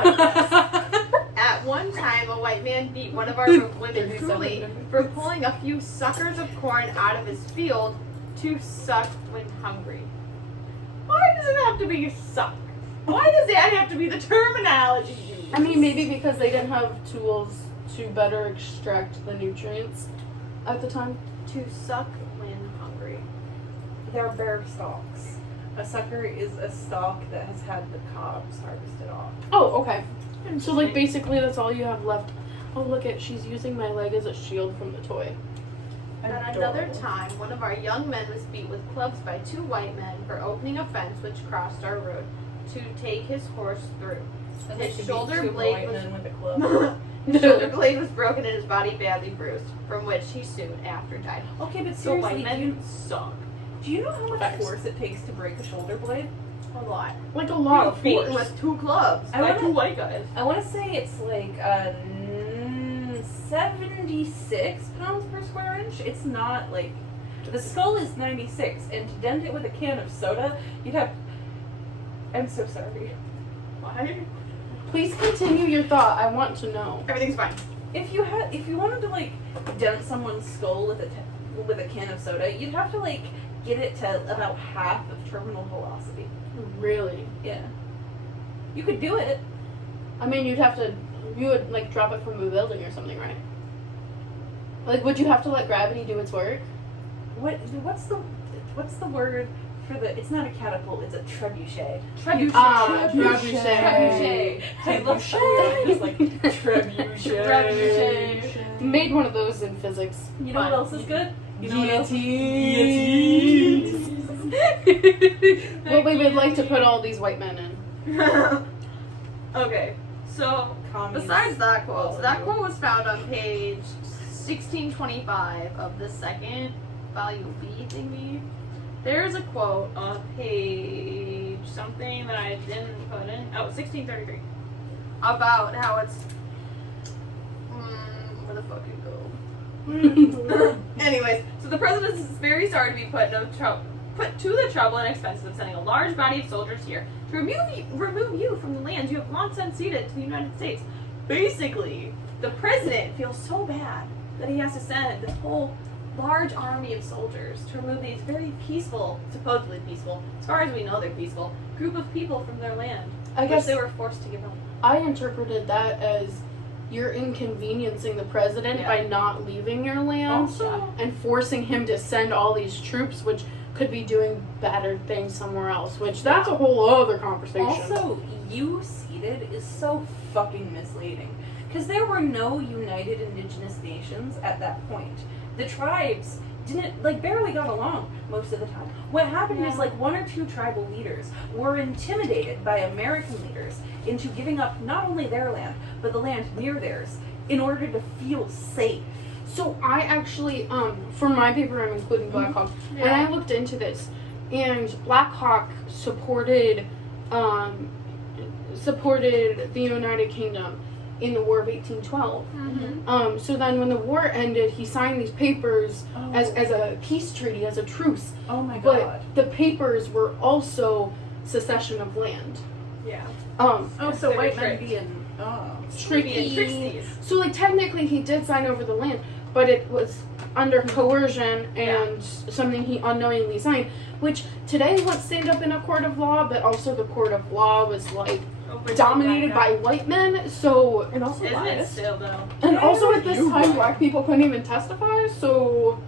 At one time, a white man beat one of our women cruelly for pulling a few suckers of corn out of his field to suck when hungry. Why does it have to be suck? Why does that have to be the terminology used? I mean, maybe because they didn't have tools to better extract the nutrients at the time. To suck when hungry. They're bare stalks. A sucker is a stalk that has had the cobs harvested off. Oh, okay. So, like, basically that's all you have left. Oh, look at, she's using my leg as a shield from the toy. At another time, one of our young men was beat with clubs by two white men for opening a fence which crossed our road to take his horse through. His shoulder blade was with a club. his shoulder blade was broken and his body badly bruised, from which he soon after died. Okay, but So white seriously, men suck. do you know how much Facts. force it takes to break a shoulder blade? A lot. Like a lot of Beaten force. with two clubs I by wanna- two white guys. I want to say it's like 76 pounds per square inch. It's not like the skull is 96, and to dent it with a can of soda, you'd have. I'm so sorry. Why? Please continue your thought. I want to know. Everything's fine. If you wanted to like dent someone's skull with a can of soda, you'd have to like get it to about half of terminal velocity. Really? Yeah. You could do it. I mean, you would like drop it from a building or something, right? Like, would you have to let gravity do its work? What's the word for the? It's not a catapult. It's a trebuchet. Trebuchet. Trebuchet. I love just like trebuchet. Trebuchet. Made one of those in physics. You know what else is good? You know what else? What we would like to put all these white men in. Okay, so besides that quote, so that quote was found on page 1625 of the second volume B thingy. There's a quote on page something that I didn't put in. Oh, 1633. About how it's. Where the fuck did it go? Anyways, so the president is very sorry to be put to the trouble and expenses of sending a large body of soldiers here to remove you from the lands you have long since ceded to the United States. Basically, the president feels so bad that he has to send this whole large army of soldiers to remove these very peaceful, supposedly peaceful, as far as we know they're peaceful, group of people from their land, I which guess they were forced to give up. I interpreted that as you're inconveniencing the president Yeah. by not leaving your land Also, and forcing him to send all these troops, which could be doing better things somewhere else, which that's a whole other conversation. Also, you ceded is so fucking misleading. Because there were no united indigenous nations at that point. The tribes didn't, barely got along most of the time. What happened is, one or two tribal leaders were intimidated by American leaders into giving up not only their land, but the land near theirs in order to feel safe. So I actually, for my paper, I'm including Black Hawk, and I looked into this, and Black Hawk supported the United Kingdom in the War of 1812. mm-hmm. So then when the war ended, he signed these papers as a peace treaty, as a truce. Oh my god. But the papers were also secession of land. Yeah. So They were white men tricked. being, Tricky. Tricksties. So technically he did sign over the land, but it was under coercion and something he unknowingly signed, which today would stand up in a court of law, but also the court of law was dominated by white men, so and also Isn't it biased. still though? and also at this time black people couldn't even testify, so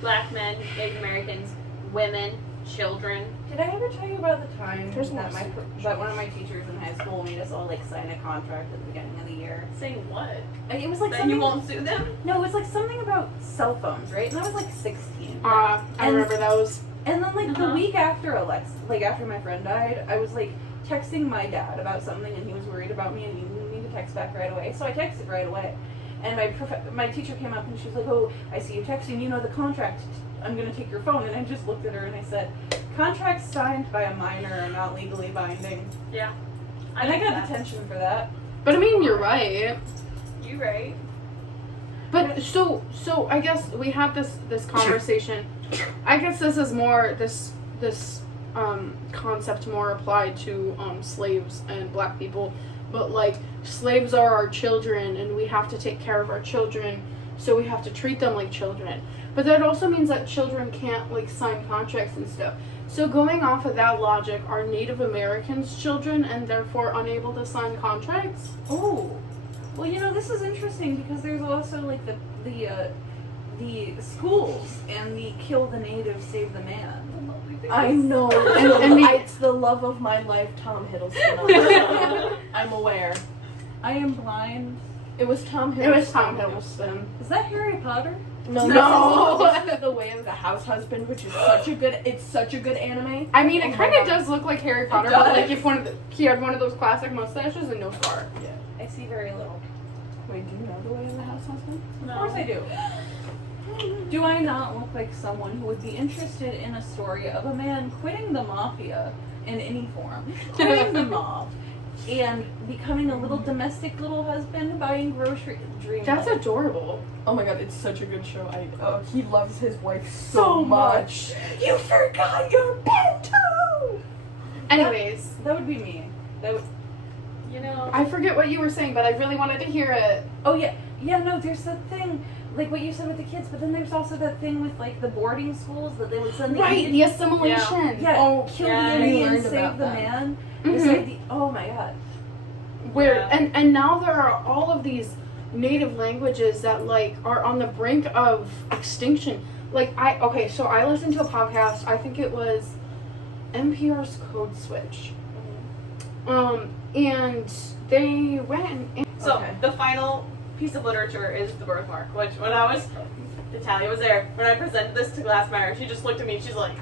Black men, Native Americans, women, children. Did I ever tell you about the time There's that no that one of my teachers in high school made us all sign a contract at the beginning of the year? Saying what? And it was That something. you won't sue them? No, it was something about cell phones, right? And I was 16. I And- remember those. And then the Uh-huh. week after after my friend died, I was texting my dad about something, and he was worried about me and he needed me to text back right away. So I texted right away, and my teacher came up and she was like, "Oh, I see you texting. You know the contract. I'm gonna take your phone." And I just looked at her and I said, "Contracts signed by a minor are not legally binding." Yeah. And I got detention for that. But I mean, you're right. You right. But so I guess we had this conversation. I guess this is more this concept more applied to slaves and black people, but like slaves are our children and we have to take care of our children, so we have to treat them like children. But that also means that children can't like sign contracts and stuff. So going off of that logic, are Native Americans children and therefore unable to sign contracts? Oh, well, you know, this is interesting because there's also like the schools and the kill the native, save the man. I know. And It's the love of my life, Tom Hiddleston. I'm aware. I am blind. It was Tom Hiddleston. It was Tom Hiddleston. Is that Harry Potter? No. This is The Way of the House Husband, which is such a good anime. I mean, Oh it my kind of God. does look like Harry Potter, It but does. like if he had one of those classic mustaches and no scar. I see very little. Wait, do you know The Way of the House Husband? Of course I do. Do I not look like someone who would be interested in a story of a man quitting the mafia in any form, quitting the mob, and becoming a little domestic little husband, buying groceries? That's adorable. Oh my God, it's such a good show. He loves his wife so much. You forgot your bento. Anyways, That would be me. That would, you know. I forget what you were saying, but I really wanted to hear it. Oh yeah, no. There's that thing, like what you said with the kids, but then there's also that thing with like the boarding schools that they would send the Right, the assimilation. yeah, Oh, kill yeah, the we Indian, learned save about the that. man. Mhm. This idea, oh my God. Where Yeah. and now there are all of these native languages that like are on the brink of extinction. Like so I listened to a podcast, I think it was NPR's Code Switch. And they went and So Okay. the final piece of literature is the birthmark, which when I was, Natalia was there, when I presented this to Glassmeyer, she just looked at me and she's like,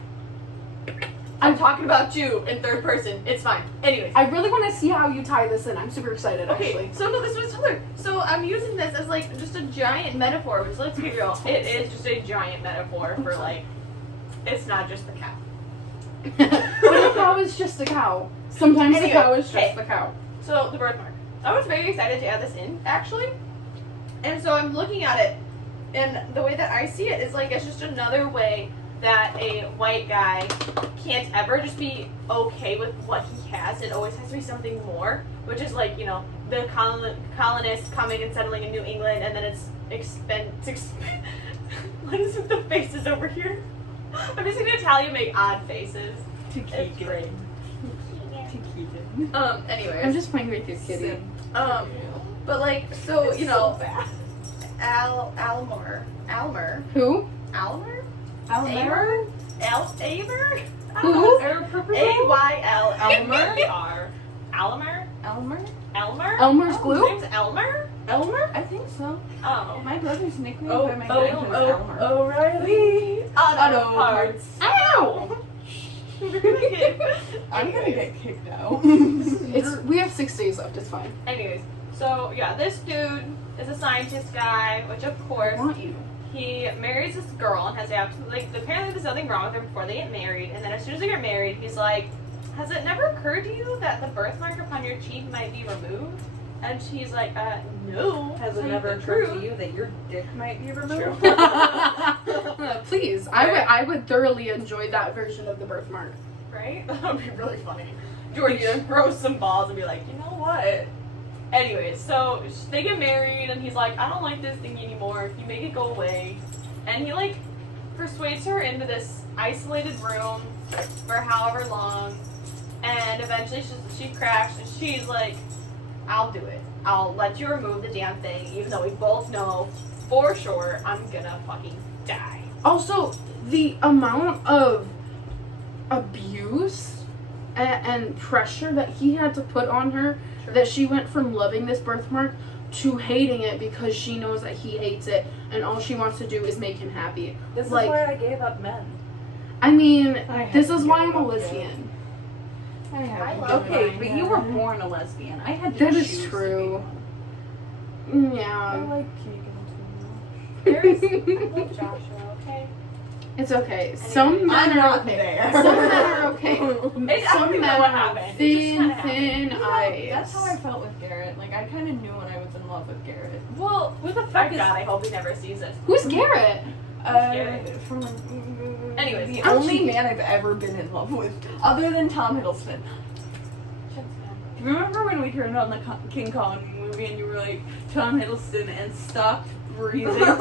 I'm talking about you in third person, it's fine. Anyways. I really want to see how you tie this in. I'm super excited Okay, actually. so no, this was hilarious. So I'm using this as like just a giant metaphor, which let's be real, it is just a giant metaphor for like, it's not just the cow. But a cow is just a cow. Sometimes Anyway, the cow is just hey. the cow. So the birthmark. I was very excited to add this in, actually. And so I'm looking at it, and the way that I see it is like it's just another way that a white guy can't ever just be okay with what he has. It always has to be something more, which is like, you know, the colonists coming and settling in New England, and then it's what is with the faces over here? I'm just seeing Natalia make odd faces. It's great. Anyways. I'm just playing with your kitty. But like, so, you know, Almer. Who? Aylmer? Almer? Aylmer? Who? A-Y-L Elmer. Almer? Elmer? Elmer? Elmer's His glue? name's Elmer? Elmer? I think so. Oh. My brother's nickname by my dad was Elmer. O'Reilly. Auto Parts. Ow! I'm gonna get kicked out. We have 6 days left. It's fine. Anyways, so yeah, this dude is a scientist guy, which of I course want you. he marries this girl and has absolutely like apparently there's nothing wrong with her before they get married, and then as soon as they get married, he's like, has it never occurred to you that the birthmark upon your cheek might be removed? And she's like, no. Has it Tell never the occurred truth." to you that your dick might be removed? Please, I would thoroughly enjoy that version of the birthmark. Right? That would be really funny. Jordan, you throw some balls and be like, you know what? Anyways, so they get married, and he's like, I don't like this thing anymore. You make it go away. And he like persuades her into this isolated room for however long. And eventually she crashed, and she's like, I'll do it. I'll let you remove the damn thing, even though we both know for sure I'm gonna fucking die. Also, the amount of abuse and pressure that he had to put on her, that she went from loving this birthmark to hating it because she knows that he hates it and all she wants to do is make him happy. This Like- is why I gave up men. I mean, I this have is to why give I'm a up, lesbian. I love Okay, mine. but you were born a lesbian. I had to That is choose to true. be one. I Yeah. like cake There's, I love Joshua, okay? It's okay. Some men I'm are not okay. there. Some men are okay. I Some don't even men know what have happened. It just thin, kinda happened. thin eyes. That's how I felt with Garrett. Like, I kind of knew when I was in love with Garrett. Well, who the fuck God, I hope he never sees this. Who's Garrett? Garrett? From Anyways, the I'm only cheating. man I've ever been in love with, other than Tom Hiddleston. Remember when we turned on the King Kong movie and you were like, Tom Hiddleston, and stopped breathing? Okay,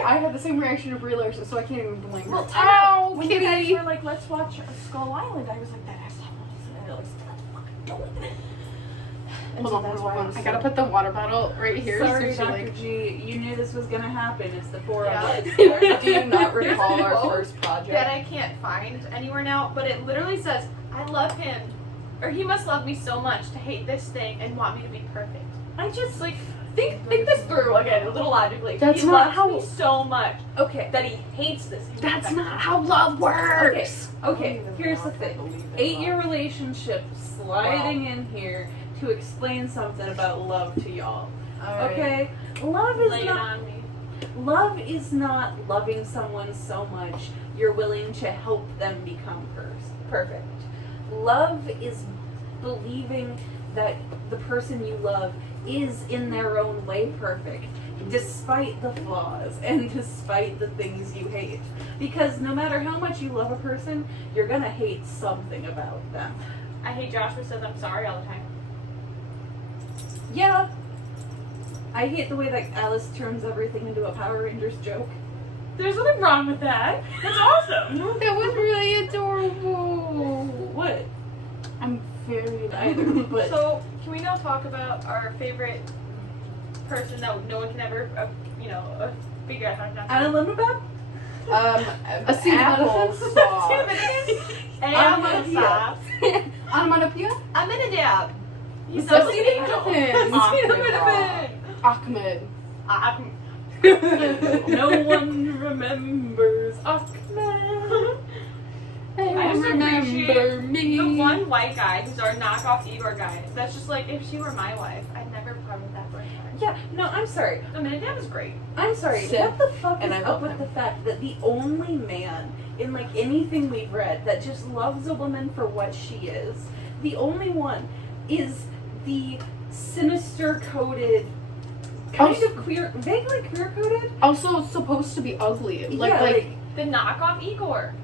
I had the same reaction to Brie Larson, so I can't even blame her. Well, Ow, when you guys kitty! were like, let's watch Skull Island, I was like, that has Tom Hiddleston, and I was like, let's fucking do it. And Hold so on, that's why I gotta put the water bottle right here. Sorry, so she, Dr. G, you knew this was gonna happen. It's the four of us. Do you not recall our first project? That I can't find anywhere now, but it literally says, I love him. Or he must love me so much to hate this thing and want me to be perfect. I just Like, think this through again, a little logically. That's he not loves how- me so much okay. that he hates this. That's not how love works! Okay, here's the thing. 8-year relationship sliding in here to explain something about love to y'all. Okay? Love is Lay it not on me. love is not loving someone so much you're willing to help them become perfect. Love is believing that the person you love is in their own way perfect, despite the flaws and despite the things you hate. Because no matter how much you love a person, you're gonna hate something about them. I hate Joshua says I'm sorry all the time. Yeah. I hate the way that Alice turns everything into a Power Rangers joke. There's nothing wrong with that. That's awesome. That was really adorable. What? I'm very Either, but So, can we now talk about our favorite person that no one can ever, figure out how to pronounce? Anna Limberbach? a seed of elephants. Onomatopoeia. Onomatopoeia? Aminadab. He's A not seed of elephants. Ahmed. No one remembers Ahmed. I just Remember me. The one white guy who's our knockoff Igor guy. That's just like, if she were my wife, I'd never part with that for her. Yeah, no, I'm sorry. Aminadab is great. I'm sorry. Sid. What the fuck And is I up love with him. the fact that the only man in like anything we've read that just loves a woman for what she is, the only one is the sinister coded, kind of queer, vaguely queer coded. Also supposed to be ugly. Like The knockoff Igor.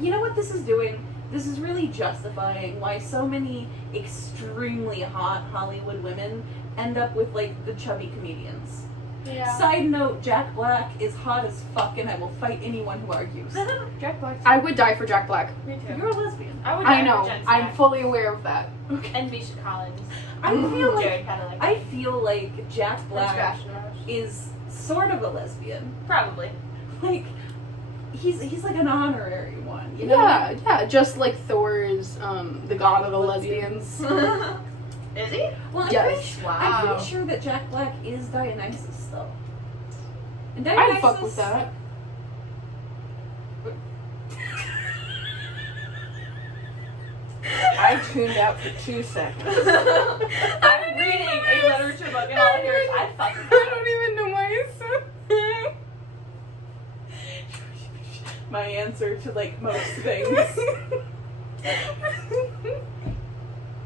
You know what this is doing? This is really justifying why so many extremely hot Hollywood women end up with like the chubby comedians. Yeah. Side note, Jack Black is hot as fuck and I will fight anyone who argues. Jack Black. I would die for Jack Black. Me too. You're a lesbian. I would I die know. for Jen I'm Stack. fully aware of that. And Misha Collins. I feel like Jared Padalecki. I feel like Jack And Black Sebastian Rush. is sort of a lesbian. Probably. Like he's like an honorary one, you know? Yeah, just like Thor is the god of the lesbians. Is he? Well, I'm, Yes. I'm pretty sure that Jack Black is Dionysus though. And I'd fuck with that. I tuned out for 2 seconds. I'm reading a literature book and all I hear is I fucking. I don't even know why I said that. My answer to like most things.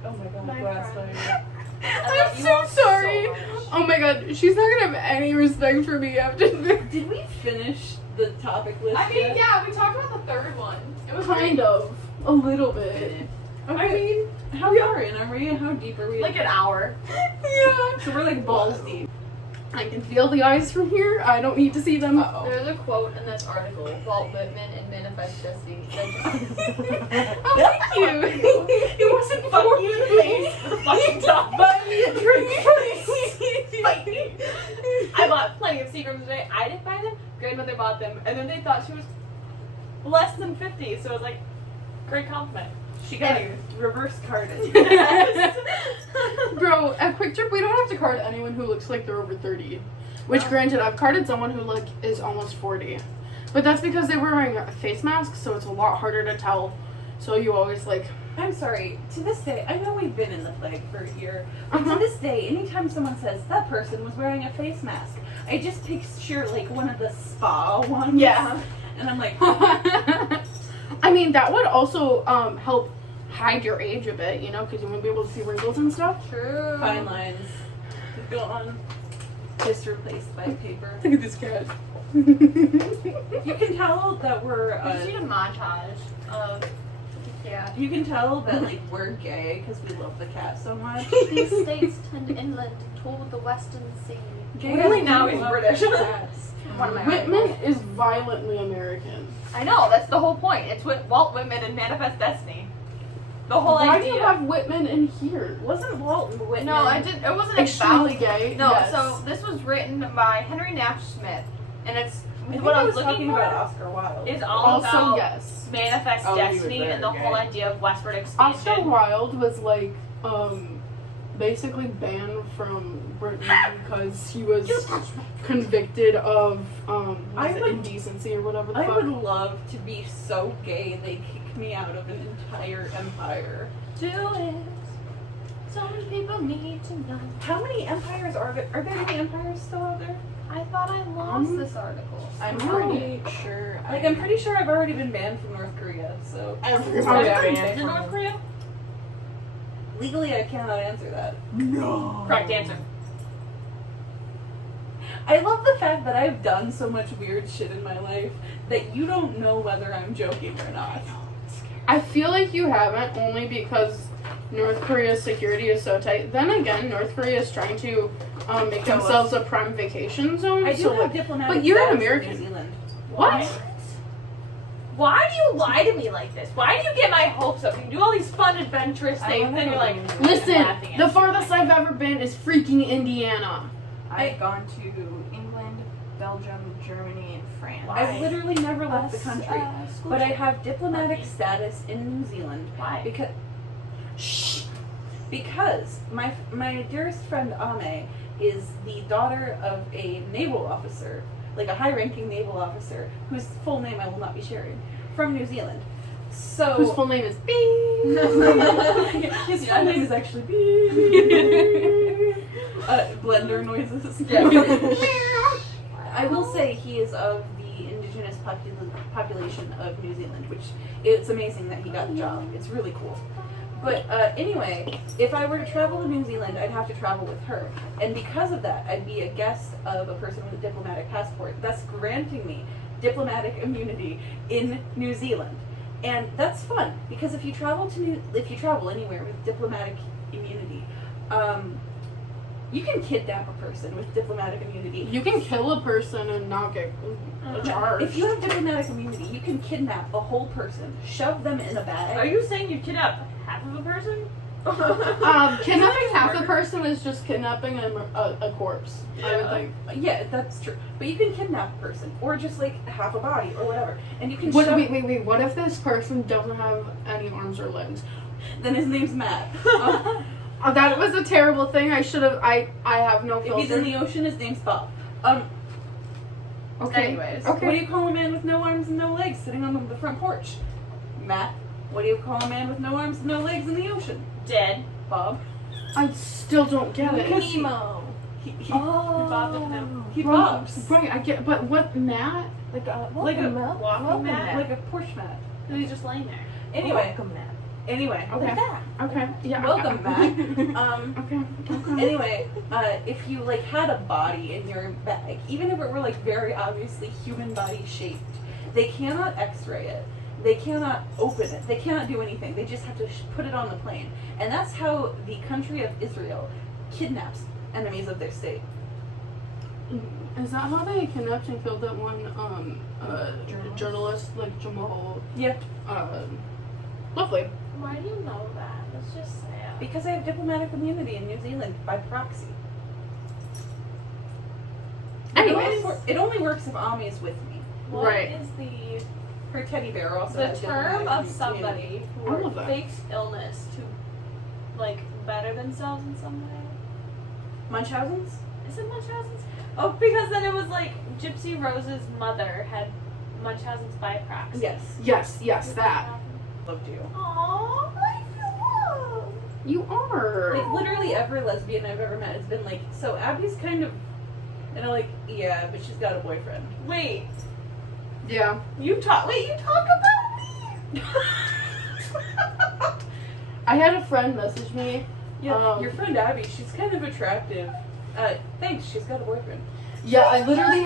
Oh my god, My glass friend. fire. I'm so sorry. Oh my god, she's not gonna have any respect for me after this. Did we finish the topic list? I mean, yet? yeah, we talked about the third one. It was Kind of. A little bit. Okay. I mean, How far in are we? How deep are we? like an hour. Yeah. So we're like balls deep. I can feel the eyes from here. I don't need to see them. Uh-oh. There's a quote in this article, Walt Whitman and Manifest Destiny. Thank you. It wasn't fuck you in the face with a fucking dog. Buy me a drink, please. Fight me. I bought plenty of Seagrams today. I didn't buy them. Grandmother bought them, and then they thought she was less than 50, so it was like, great compliment. She got reverse carded. Bro, at Quick Trip, we don't have to card anyone who looks like they're over 30. Which, granted, I've carded someone who like is almost 40. But that's because they were wearing a face mask, so it's a lot harder to tell. So you always like... I'm sorry. To this day, I know we've been in the flag for a year, but Uh-huh. to this day, anytime someone says that person was wearing a face mask, I just picture like one of the spa ones. Yeah. And I'm like, I mean, that would also help hide your age a bit, you know, because you wouldn't be able to see wrinkles and stuff. True. fine lines gone, just replaced by paper. Look at this cat. You can tell that we're We just need a montage of Yeah. You can tell that like we're gay because we love the cat so much. These states tend inland toward the western sea. Really now he's British. Cats. One of my Whitman is violently American. I know, that's the whole point. It's with Walt Whitman and Manifest Destiny. The whole Why idea. do you have Whitman in here? Wasn't Walt Whitman? No, it wasn't Extremely about. gay. No, yes. so this was written by Henry Nash Smith, and it's I think what I I was was talking looking for about Oscar Wilde. is all Also, about yes. Manifest Oh, he was Destiny very and the gay. whole idea of westward expansion. Oscar Wilde was like, basically banned from Britain because he was convicted of, I would- indecency or whatever the I fuck. would love to be so gay they kick me out of an entire empire. Do it. So many people need to know. How many empires are there? Are there any empires still out there? I thought I lost this article. I'm Oh. pretty sure. Like, I'm pretty sure I've already been banned from North Korea, so. Everybody Have you banned been to from- North Korea? Legally, I cannot answer that. No. Correct answer. I love the fact that I've done so much weird shit in my life that you don't know whether I'm joking or not. I feel like you haven't, only because North Korea's security is so tight. Then again, North Korea is trying to make Kill themselves a prime vacation zone. I do so have like, diplomatic but you're an status in American. New Zealand. What? Why do you lie to me like this? Why do you get my hopes up? You do all these fun, adventurous I things, wanna then you're go like, to Listen, laughing at the me. farthest I've ever been is freaking Indiana. I've gone to England, Belgium, Germany, and France. I've literally never left the country, school but I trip. have diplomatic status in New Zealand Why? because my dearest friend Ame is the daughter of a naval officer, like a high-ranking naval officer, whose full name I will not be sharing, from New Zealand. So Whose full name is Beep. his full name is actually blender noises. I will say he is of the indigenous population of New Zealand, which it's amazing that he got the job. It's really cool. But anyway, if I were to travel to New Zealand, I'd have to travel with her. And because of that, I'd be a guest of a person with a diplomatic passport, thus granting me diplomatic immunity in New Zealand. And that's fun, because if you travel anywhere with diplomatic immunity, you can kidnap a person with diplomatic immunity. You can kill a person and not get charged. If you have diplomatic immunity, you can kidnap a whole person, shove them in a bag. Are you saying you kidnapped half of a person? Kidnapping half a person is just kidnapping a corpse, I would think. Yeah, that's true. But you can kidnap a person, or just like half a body, or whatever, and you can Wait, shove. wait. What if this person doesn't have any arms or legs? Then his name's Matt. That was a terrible thing. I should have. I have no If filter. he's in the ocean, his name's Bob. Okay. Anyways. Okay. What do you call a man with no arms and no legs sitting on the front porch? Matt. What do you call a man with no arms and no legs in the ocean? Dead. Bob. I still don't get it. Because Nemo. He Bob and him. he bobs. Right, I get. But what, Matt? Like a Like a Walking mat. like a porch mat. He's just laying there. Anyway. Welcome, Matt. Anyway. Okay. Okay. Yeah. Welcome, okay. Matt. Okay. Anyway, if you like had a body in your bag, even if it were like very obviously human body shaped, they cannot X-ray it. They cannot open it. They cannot do anything. They just have to put it on the plane. And that's how the country of Israel kidnaps enemies of their state. Is that how they kidnapped and killed that one journalist, like Jamal? Yep. Lovely. Why do you know that? That's just sad. Because I have diplomatic immunity in New Zealand by proxy. Anyways. It only works if Ami is with me. What Right. is the Her teddy bear also the has term diplomatic of immunity. somebody I who love that. fakes illness to like better themselves in some way? Munchausen's? Is it Munchausen's? Oh, because then it was like Gypsy Rose's mother had Munchausen's by proxy. Yes. That. Loved you. Aww, I feel love. You are. Like, literally every lesbian I've ever met has been like, so Abby's kind of... And I'm like, yeah, but she's got a boyfriend. Wait, Yeah. you talk about me? I had a friend message me. Yeah, your friend Abby, she's kind of attractive. Thanks, she's got a boyfriend. Yeah, I literally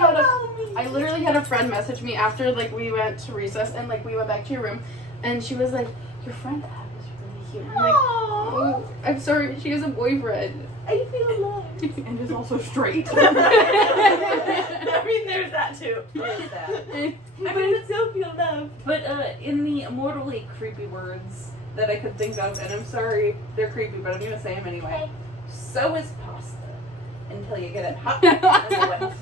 had a friend message me after like we went to recess and like we went back to your room, and she was like, your friend Ab is really cute. I'm like, oh, I'm sorry, she has a boyfriend. I feel loved. And is also straight. I mean, there's that too. There's that. I mean, still feel loved. But in the immortally creepy words that I could think of, and I'm sorry they're creepy, but I'm gonna say them anyway. So is pasta until you get it hot and wet.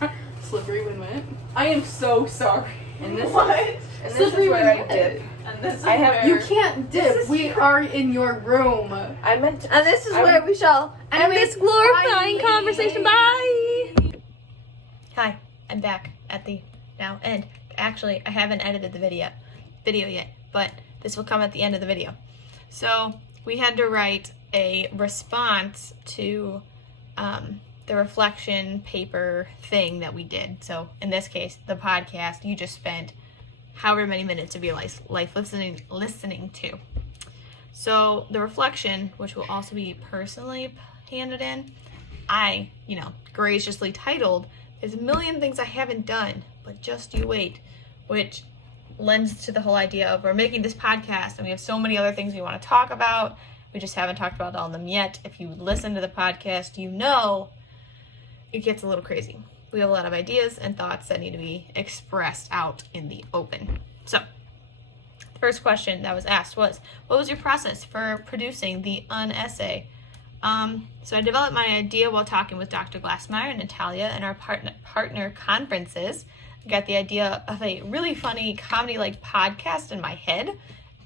Slippery when wet. I am so sorry. And this What? and this Slippery is where when I wet. dip. And this is I have- where You can't dip. is We true. are in your room. I meant to, And this is I where would- we shall end Anyways, this glorifying bye. conversation. Bye! Hi, I'm back at the now end. Actually, I haven't edited the video yet, but this will come at the end of the video. So we had to write a response to the reflection paper thing that we did. So in this case, the podcast, you just spent however many minutes of your life listening to. So the reflection, which will also be personally handed in, I, graciously titled, "There's a million things I haven't done, but just you wait," which lends to the whole idea of we're making this podcast and we have so many other things we want to talk about. We just haven't talked about all of them yet. If you listen to the podcast, you know it gets a little crazy. We have a lot of ideas and thoughts that need to be expressed out in the open. So, the first question that was asked was, what was your process for producing the essay? So I developed my idea while talking with Dr. Glassmeyer and Natalia in our partner conferences. I got the idea of a really funny comedy-like podcast in my head.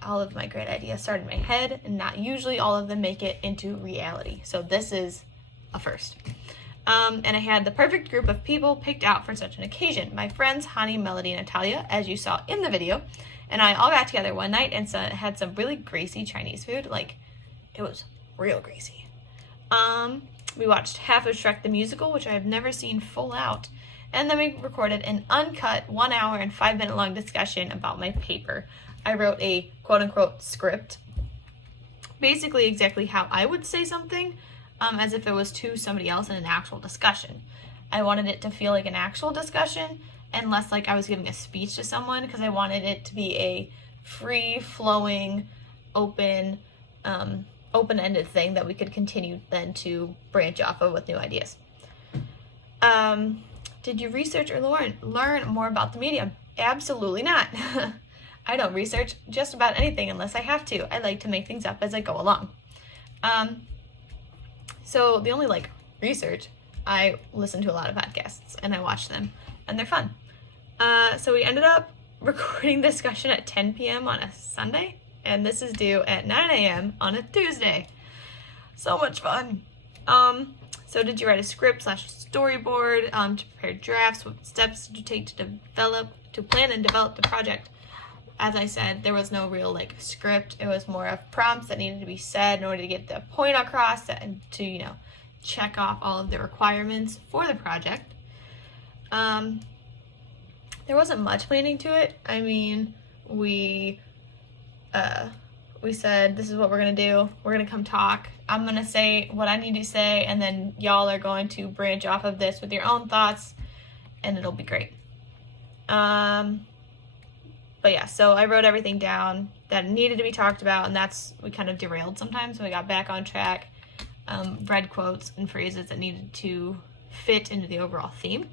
All of my great ideas start in my head, and not usually all of them make it into reality. So this is a first. And I had the perfect group of people picked out for such an occasion. My friends, Hani, Melody, and Natalia, as you saw in the video, and I all got together one night and had some really greasy Chinese food. Like, it was real greasy. We watched half of Shrek the Musical, which I have never seen full out. And then we recorded an uncut 1 hour and 5 minute long discussion about my paper. I wrote a quote unquote script, basically exactly how I would say something, as if it was to somebody else in an actual discussion. I wanted it to feel like an actual discussion and less like I was giving a speech to someone, because I wanted it to be a free-flowing, open-ended thing that we could continue then to branch off of with new ideas. Did you research or learn more about the medium? Absolutely not. I don't research just about anything unless I have to. I like to make things up as I go along. So the only research, I listen to a lot of podcasts and I watch them and they're fun. So we ended up recording discussion at 10 p.m. on a Sunday, and this is due at 9 a.m. on a Tuesday. So much fun. So did you write a script / storyboard to prepare drafts? What steps did you take to plan and develop the project? As I said, there was no real script. It was more of prompts that needed to be said in order to get the point across and to, check off all of the requirements for the project. There wasn't much planning to it. I mean, we said, this is what we're gonna do. We're gonna come talk. I'm gonna say what I need to say, and then y'all are going to branch off of this with your own thoughts, and it'll be great. But yeah, so I wrote everything down that needed to be talked about, and we kind of derailed sometimes, so we got back on track. Read quotes and phrases that needed to fit into the overall theme.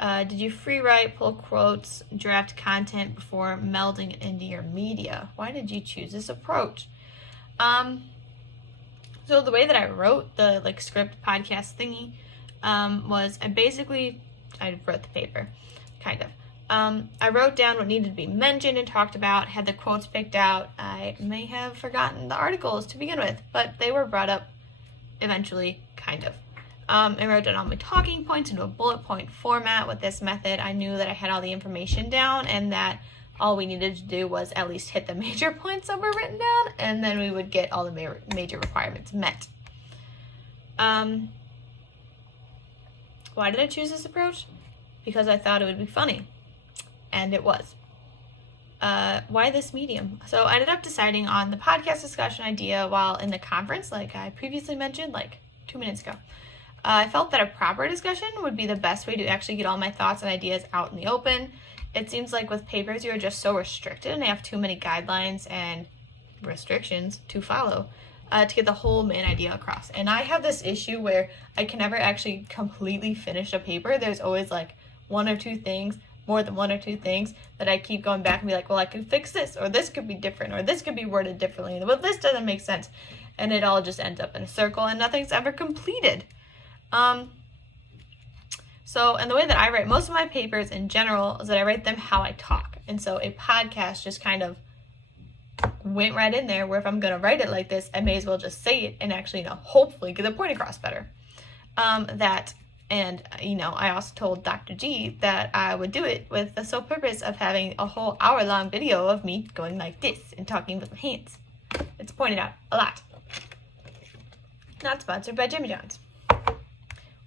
Did you free write, pull quotes, draft content before melding it into your media? Why did you choose this approach? So the way that I wrote the script podcast thingy was I wrote the paper, kind of. I wrote down what needed to be mentioned and talked about, had the quotes picked out. I may have forgotten the articles to begin with, but they were brought up eventually, kind of. I wrote down all my talking points into a bullet point format. With this method, I knew that I had all the information down and that all we needed to do was at least hit the major points that were written down, and then we would get all the major requirements met. Why did I choose this approach? Because I thought it would be funny. And it was. Why this medium? So I ended up deciding on the podcast discussion idea while in the conference, like I previously mentioned, 2 minutes ago. I felt that a proper discussion would be the best way to actually get all my thoughts and ideas out in the open. It seems like with papers, you're just so restricted and they have too many guidelines and restrictions to follow to get the whole main idea across. And I have this issue where I can never actually completely finish a paper. There's always like one or two things, more than one or two things that I keep going back and be like, well, I could fix this, or this could be different, or this could be worded differently, but this doesn't make sense. And it all just ends up in a circle and nothing's ever completed. So, and the way that I write most of my papers in general is that I write them how I talk. And so a podcast just kind of went right in there, where if I'm going to write it like this, I may as well just say it and actually, hopefully get the point across better. I also told Dr. G that I would do it with the sole purpose of having a whole hour-long video of me going like this and talking with my hands. It's pointed out a lot. Not sponsored by Jimmy John's.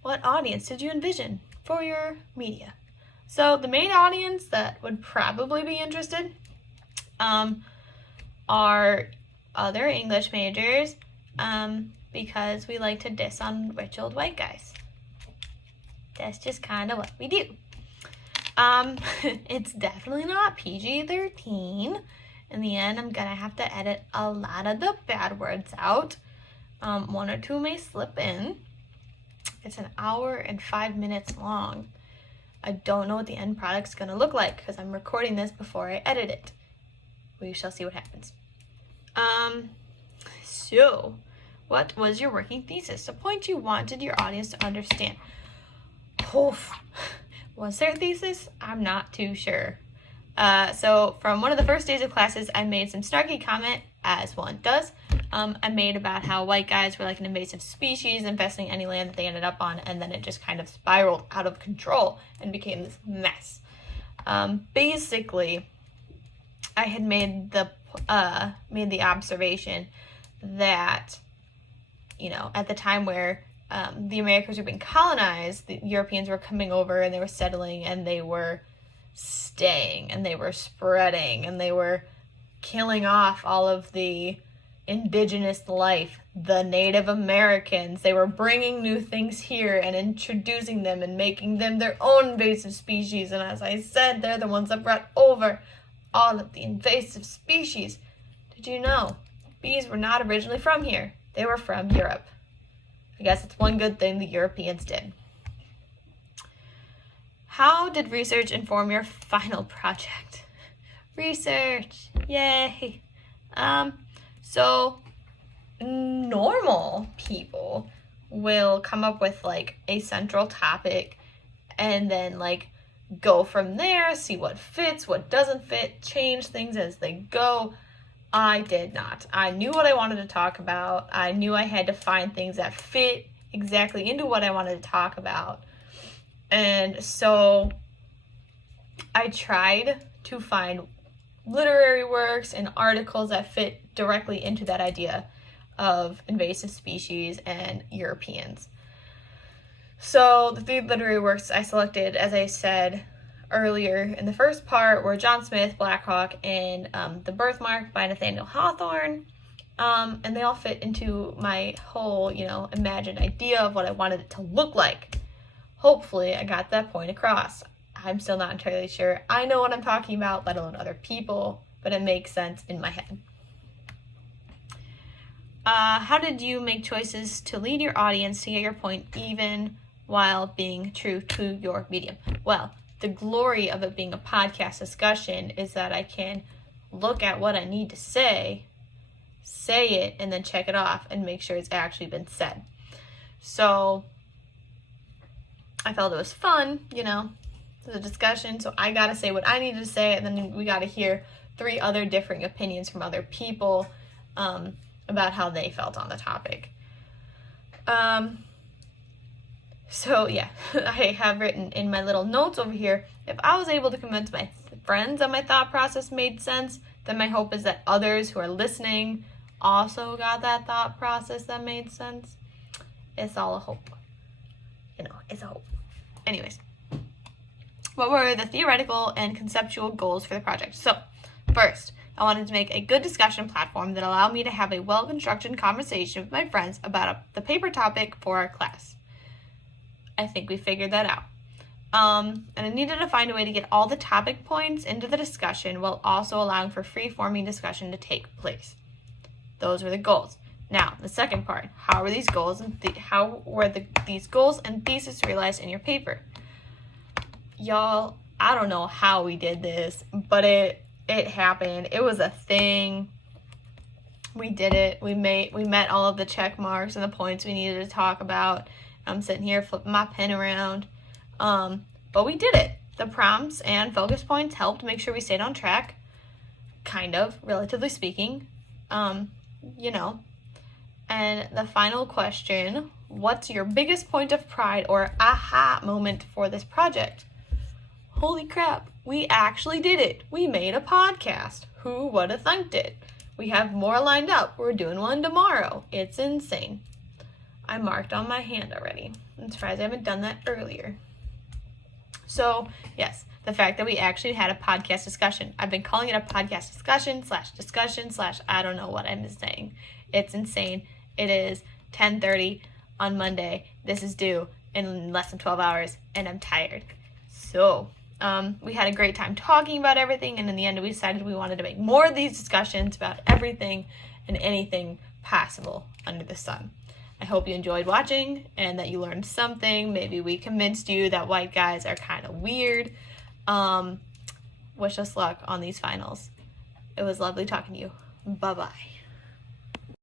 What audience did you envision for your media? So the main audience that would probably be interested are other English majors because we like to diss on rich old white guys. That's just kind of what we do. It's definitely not PG-13. In the end, I'm gonna have to edit a lot of the bad words out. One or two may slip in. It's an hour and 5 minutes long. I don't know what the end product's gonna look like because I'm recording this before I edit it. We shall see what happens. So, what was your working thesis? The point you wanted your audience to understand. Oof. Was there a thesis? I'm not too sure. So from one of the first days of classes, I made some snarky comment, as one does. I made about how white guys were like an invasive species infesting any land that they ended up on, and then it just kind of spiraled out of control and became this mess. Basically, I had made the observation that, at the time where the Americas were being colonized, the Europeans were coming over and they were settling and they were staying and they were spreading and they were killing off all of the indigenous life, the Native Americans. They were bringing new things here and introducing them and making them their own invasive species. And as I said, they're the ones that brought over all of the invasive species. Did you know bees were not originally from here? They were from Europe. I guess it's one good thing the Europeans did. How did research inform your final project? Research, yay. So normal people will come up with like a central topic and then like go from there, see what fits, what doesn't fit, change things as they go. I did not. I knew what I wanted to talk about. I knew I had to find things that fit exactly into what I wanted to talk about. And so I tried to find literary works and articles that fit directly into that idea of invasive species and Europeans. So the three literary works I selected, as I said earlier in the first part, were John Smith, Black Hawk, and The Birthmark by Nathaniel Hawthorne. And they all fit into my whole, imagined idea of what I wanted it to look like. Hopefully I got that point across. I'm still not entirely sure I know what I'm talking about, let alone other people, but it makes sense in my head. How did you make choices to lead your audience to get your point even while being true to your medium? Well, the glory of it being a podcast discussion is that I can look at what I need to say it, and then check it off and make sure it's actually been said. So I felt it was fun, the discussion, so I gotta say what I needed to say, and then we gotta hear 3 other differing opinions from other people about how they felt on the topic. So yeah, I have written in my little notes over here, if I was able to convince my friends that my thought process made sense, then my hope is that others who are listening also got that thought process that made sense. It's all a hope. It's a hope. Anyways, what were the theoretical and conceptual goals for the project? So, first, I wanted to make a good discussion platform that allowed me to have a well-constructed conversation with my friends about the paper topic for our class. I think we figured that out. And I needed to find a way to get all the topic points into the discussion while also allowing for free-forming discussion to take place. Those were the goals. Now, the second part, how were these goals and these goals and thesis realized in your paper? Y'all, I don't know how we did this, but it happened. It was a thing. We did it. We met all of the check marks and the points we needed to talk about. I'm sitting here flipping my pen around. But we did it. The prompts and focus points helped make sure we stayed on track. Kind of, relatively speaking. You know. And the final question, what's your biggest point of pride or aha moment for this project? Holy crap, we actually did it. We made a podcast. Who would have thunked it? We have more lined up. We're doing one tomorrow. It's insane. I marked on my hand already. I'm surprised I haven't done that earlier. So, yes, the fact that we actually had a podcast discussion. I've been calling it a podcast discussion / I don't know what I'm saying. It's insane. It is 10:30 on Monday. This is due in less than 12 hours, and I'm tired. So, we had a great time talking about everything, and in the end, we decided we wanted to make more of these discussions about everything and anything possible under the sun. I hope you enjoyed watching and that you learned something. Maybe we convinced you that white guys are kind of weird. Wish us luck on these finals. It was lovely talking to you. Bye-bye.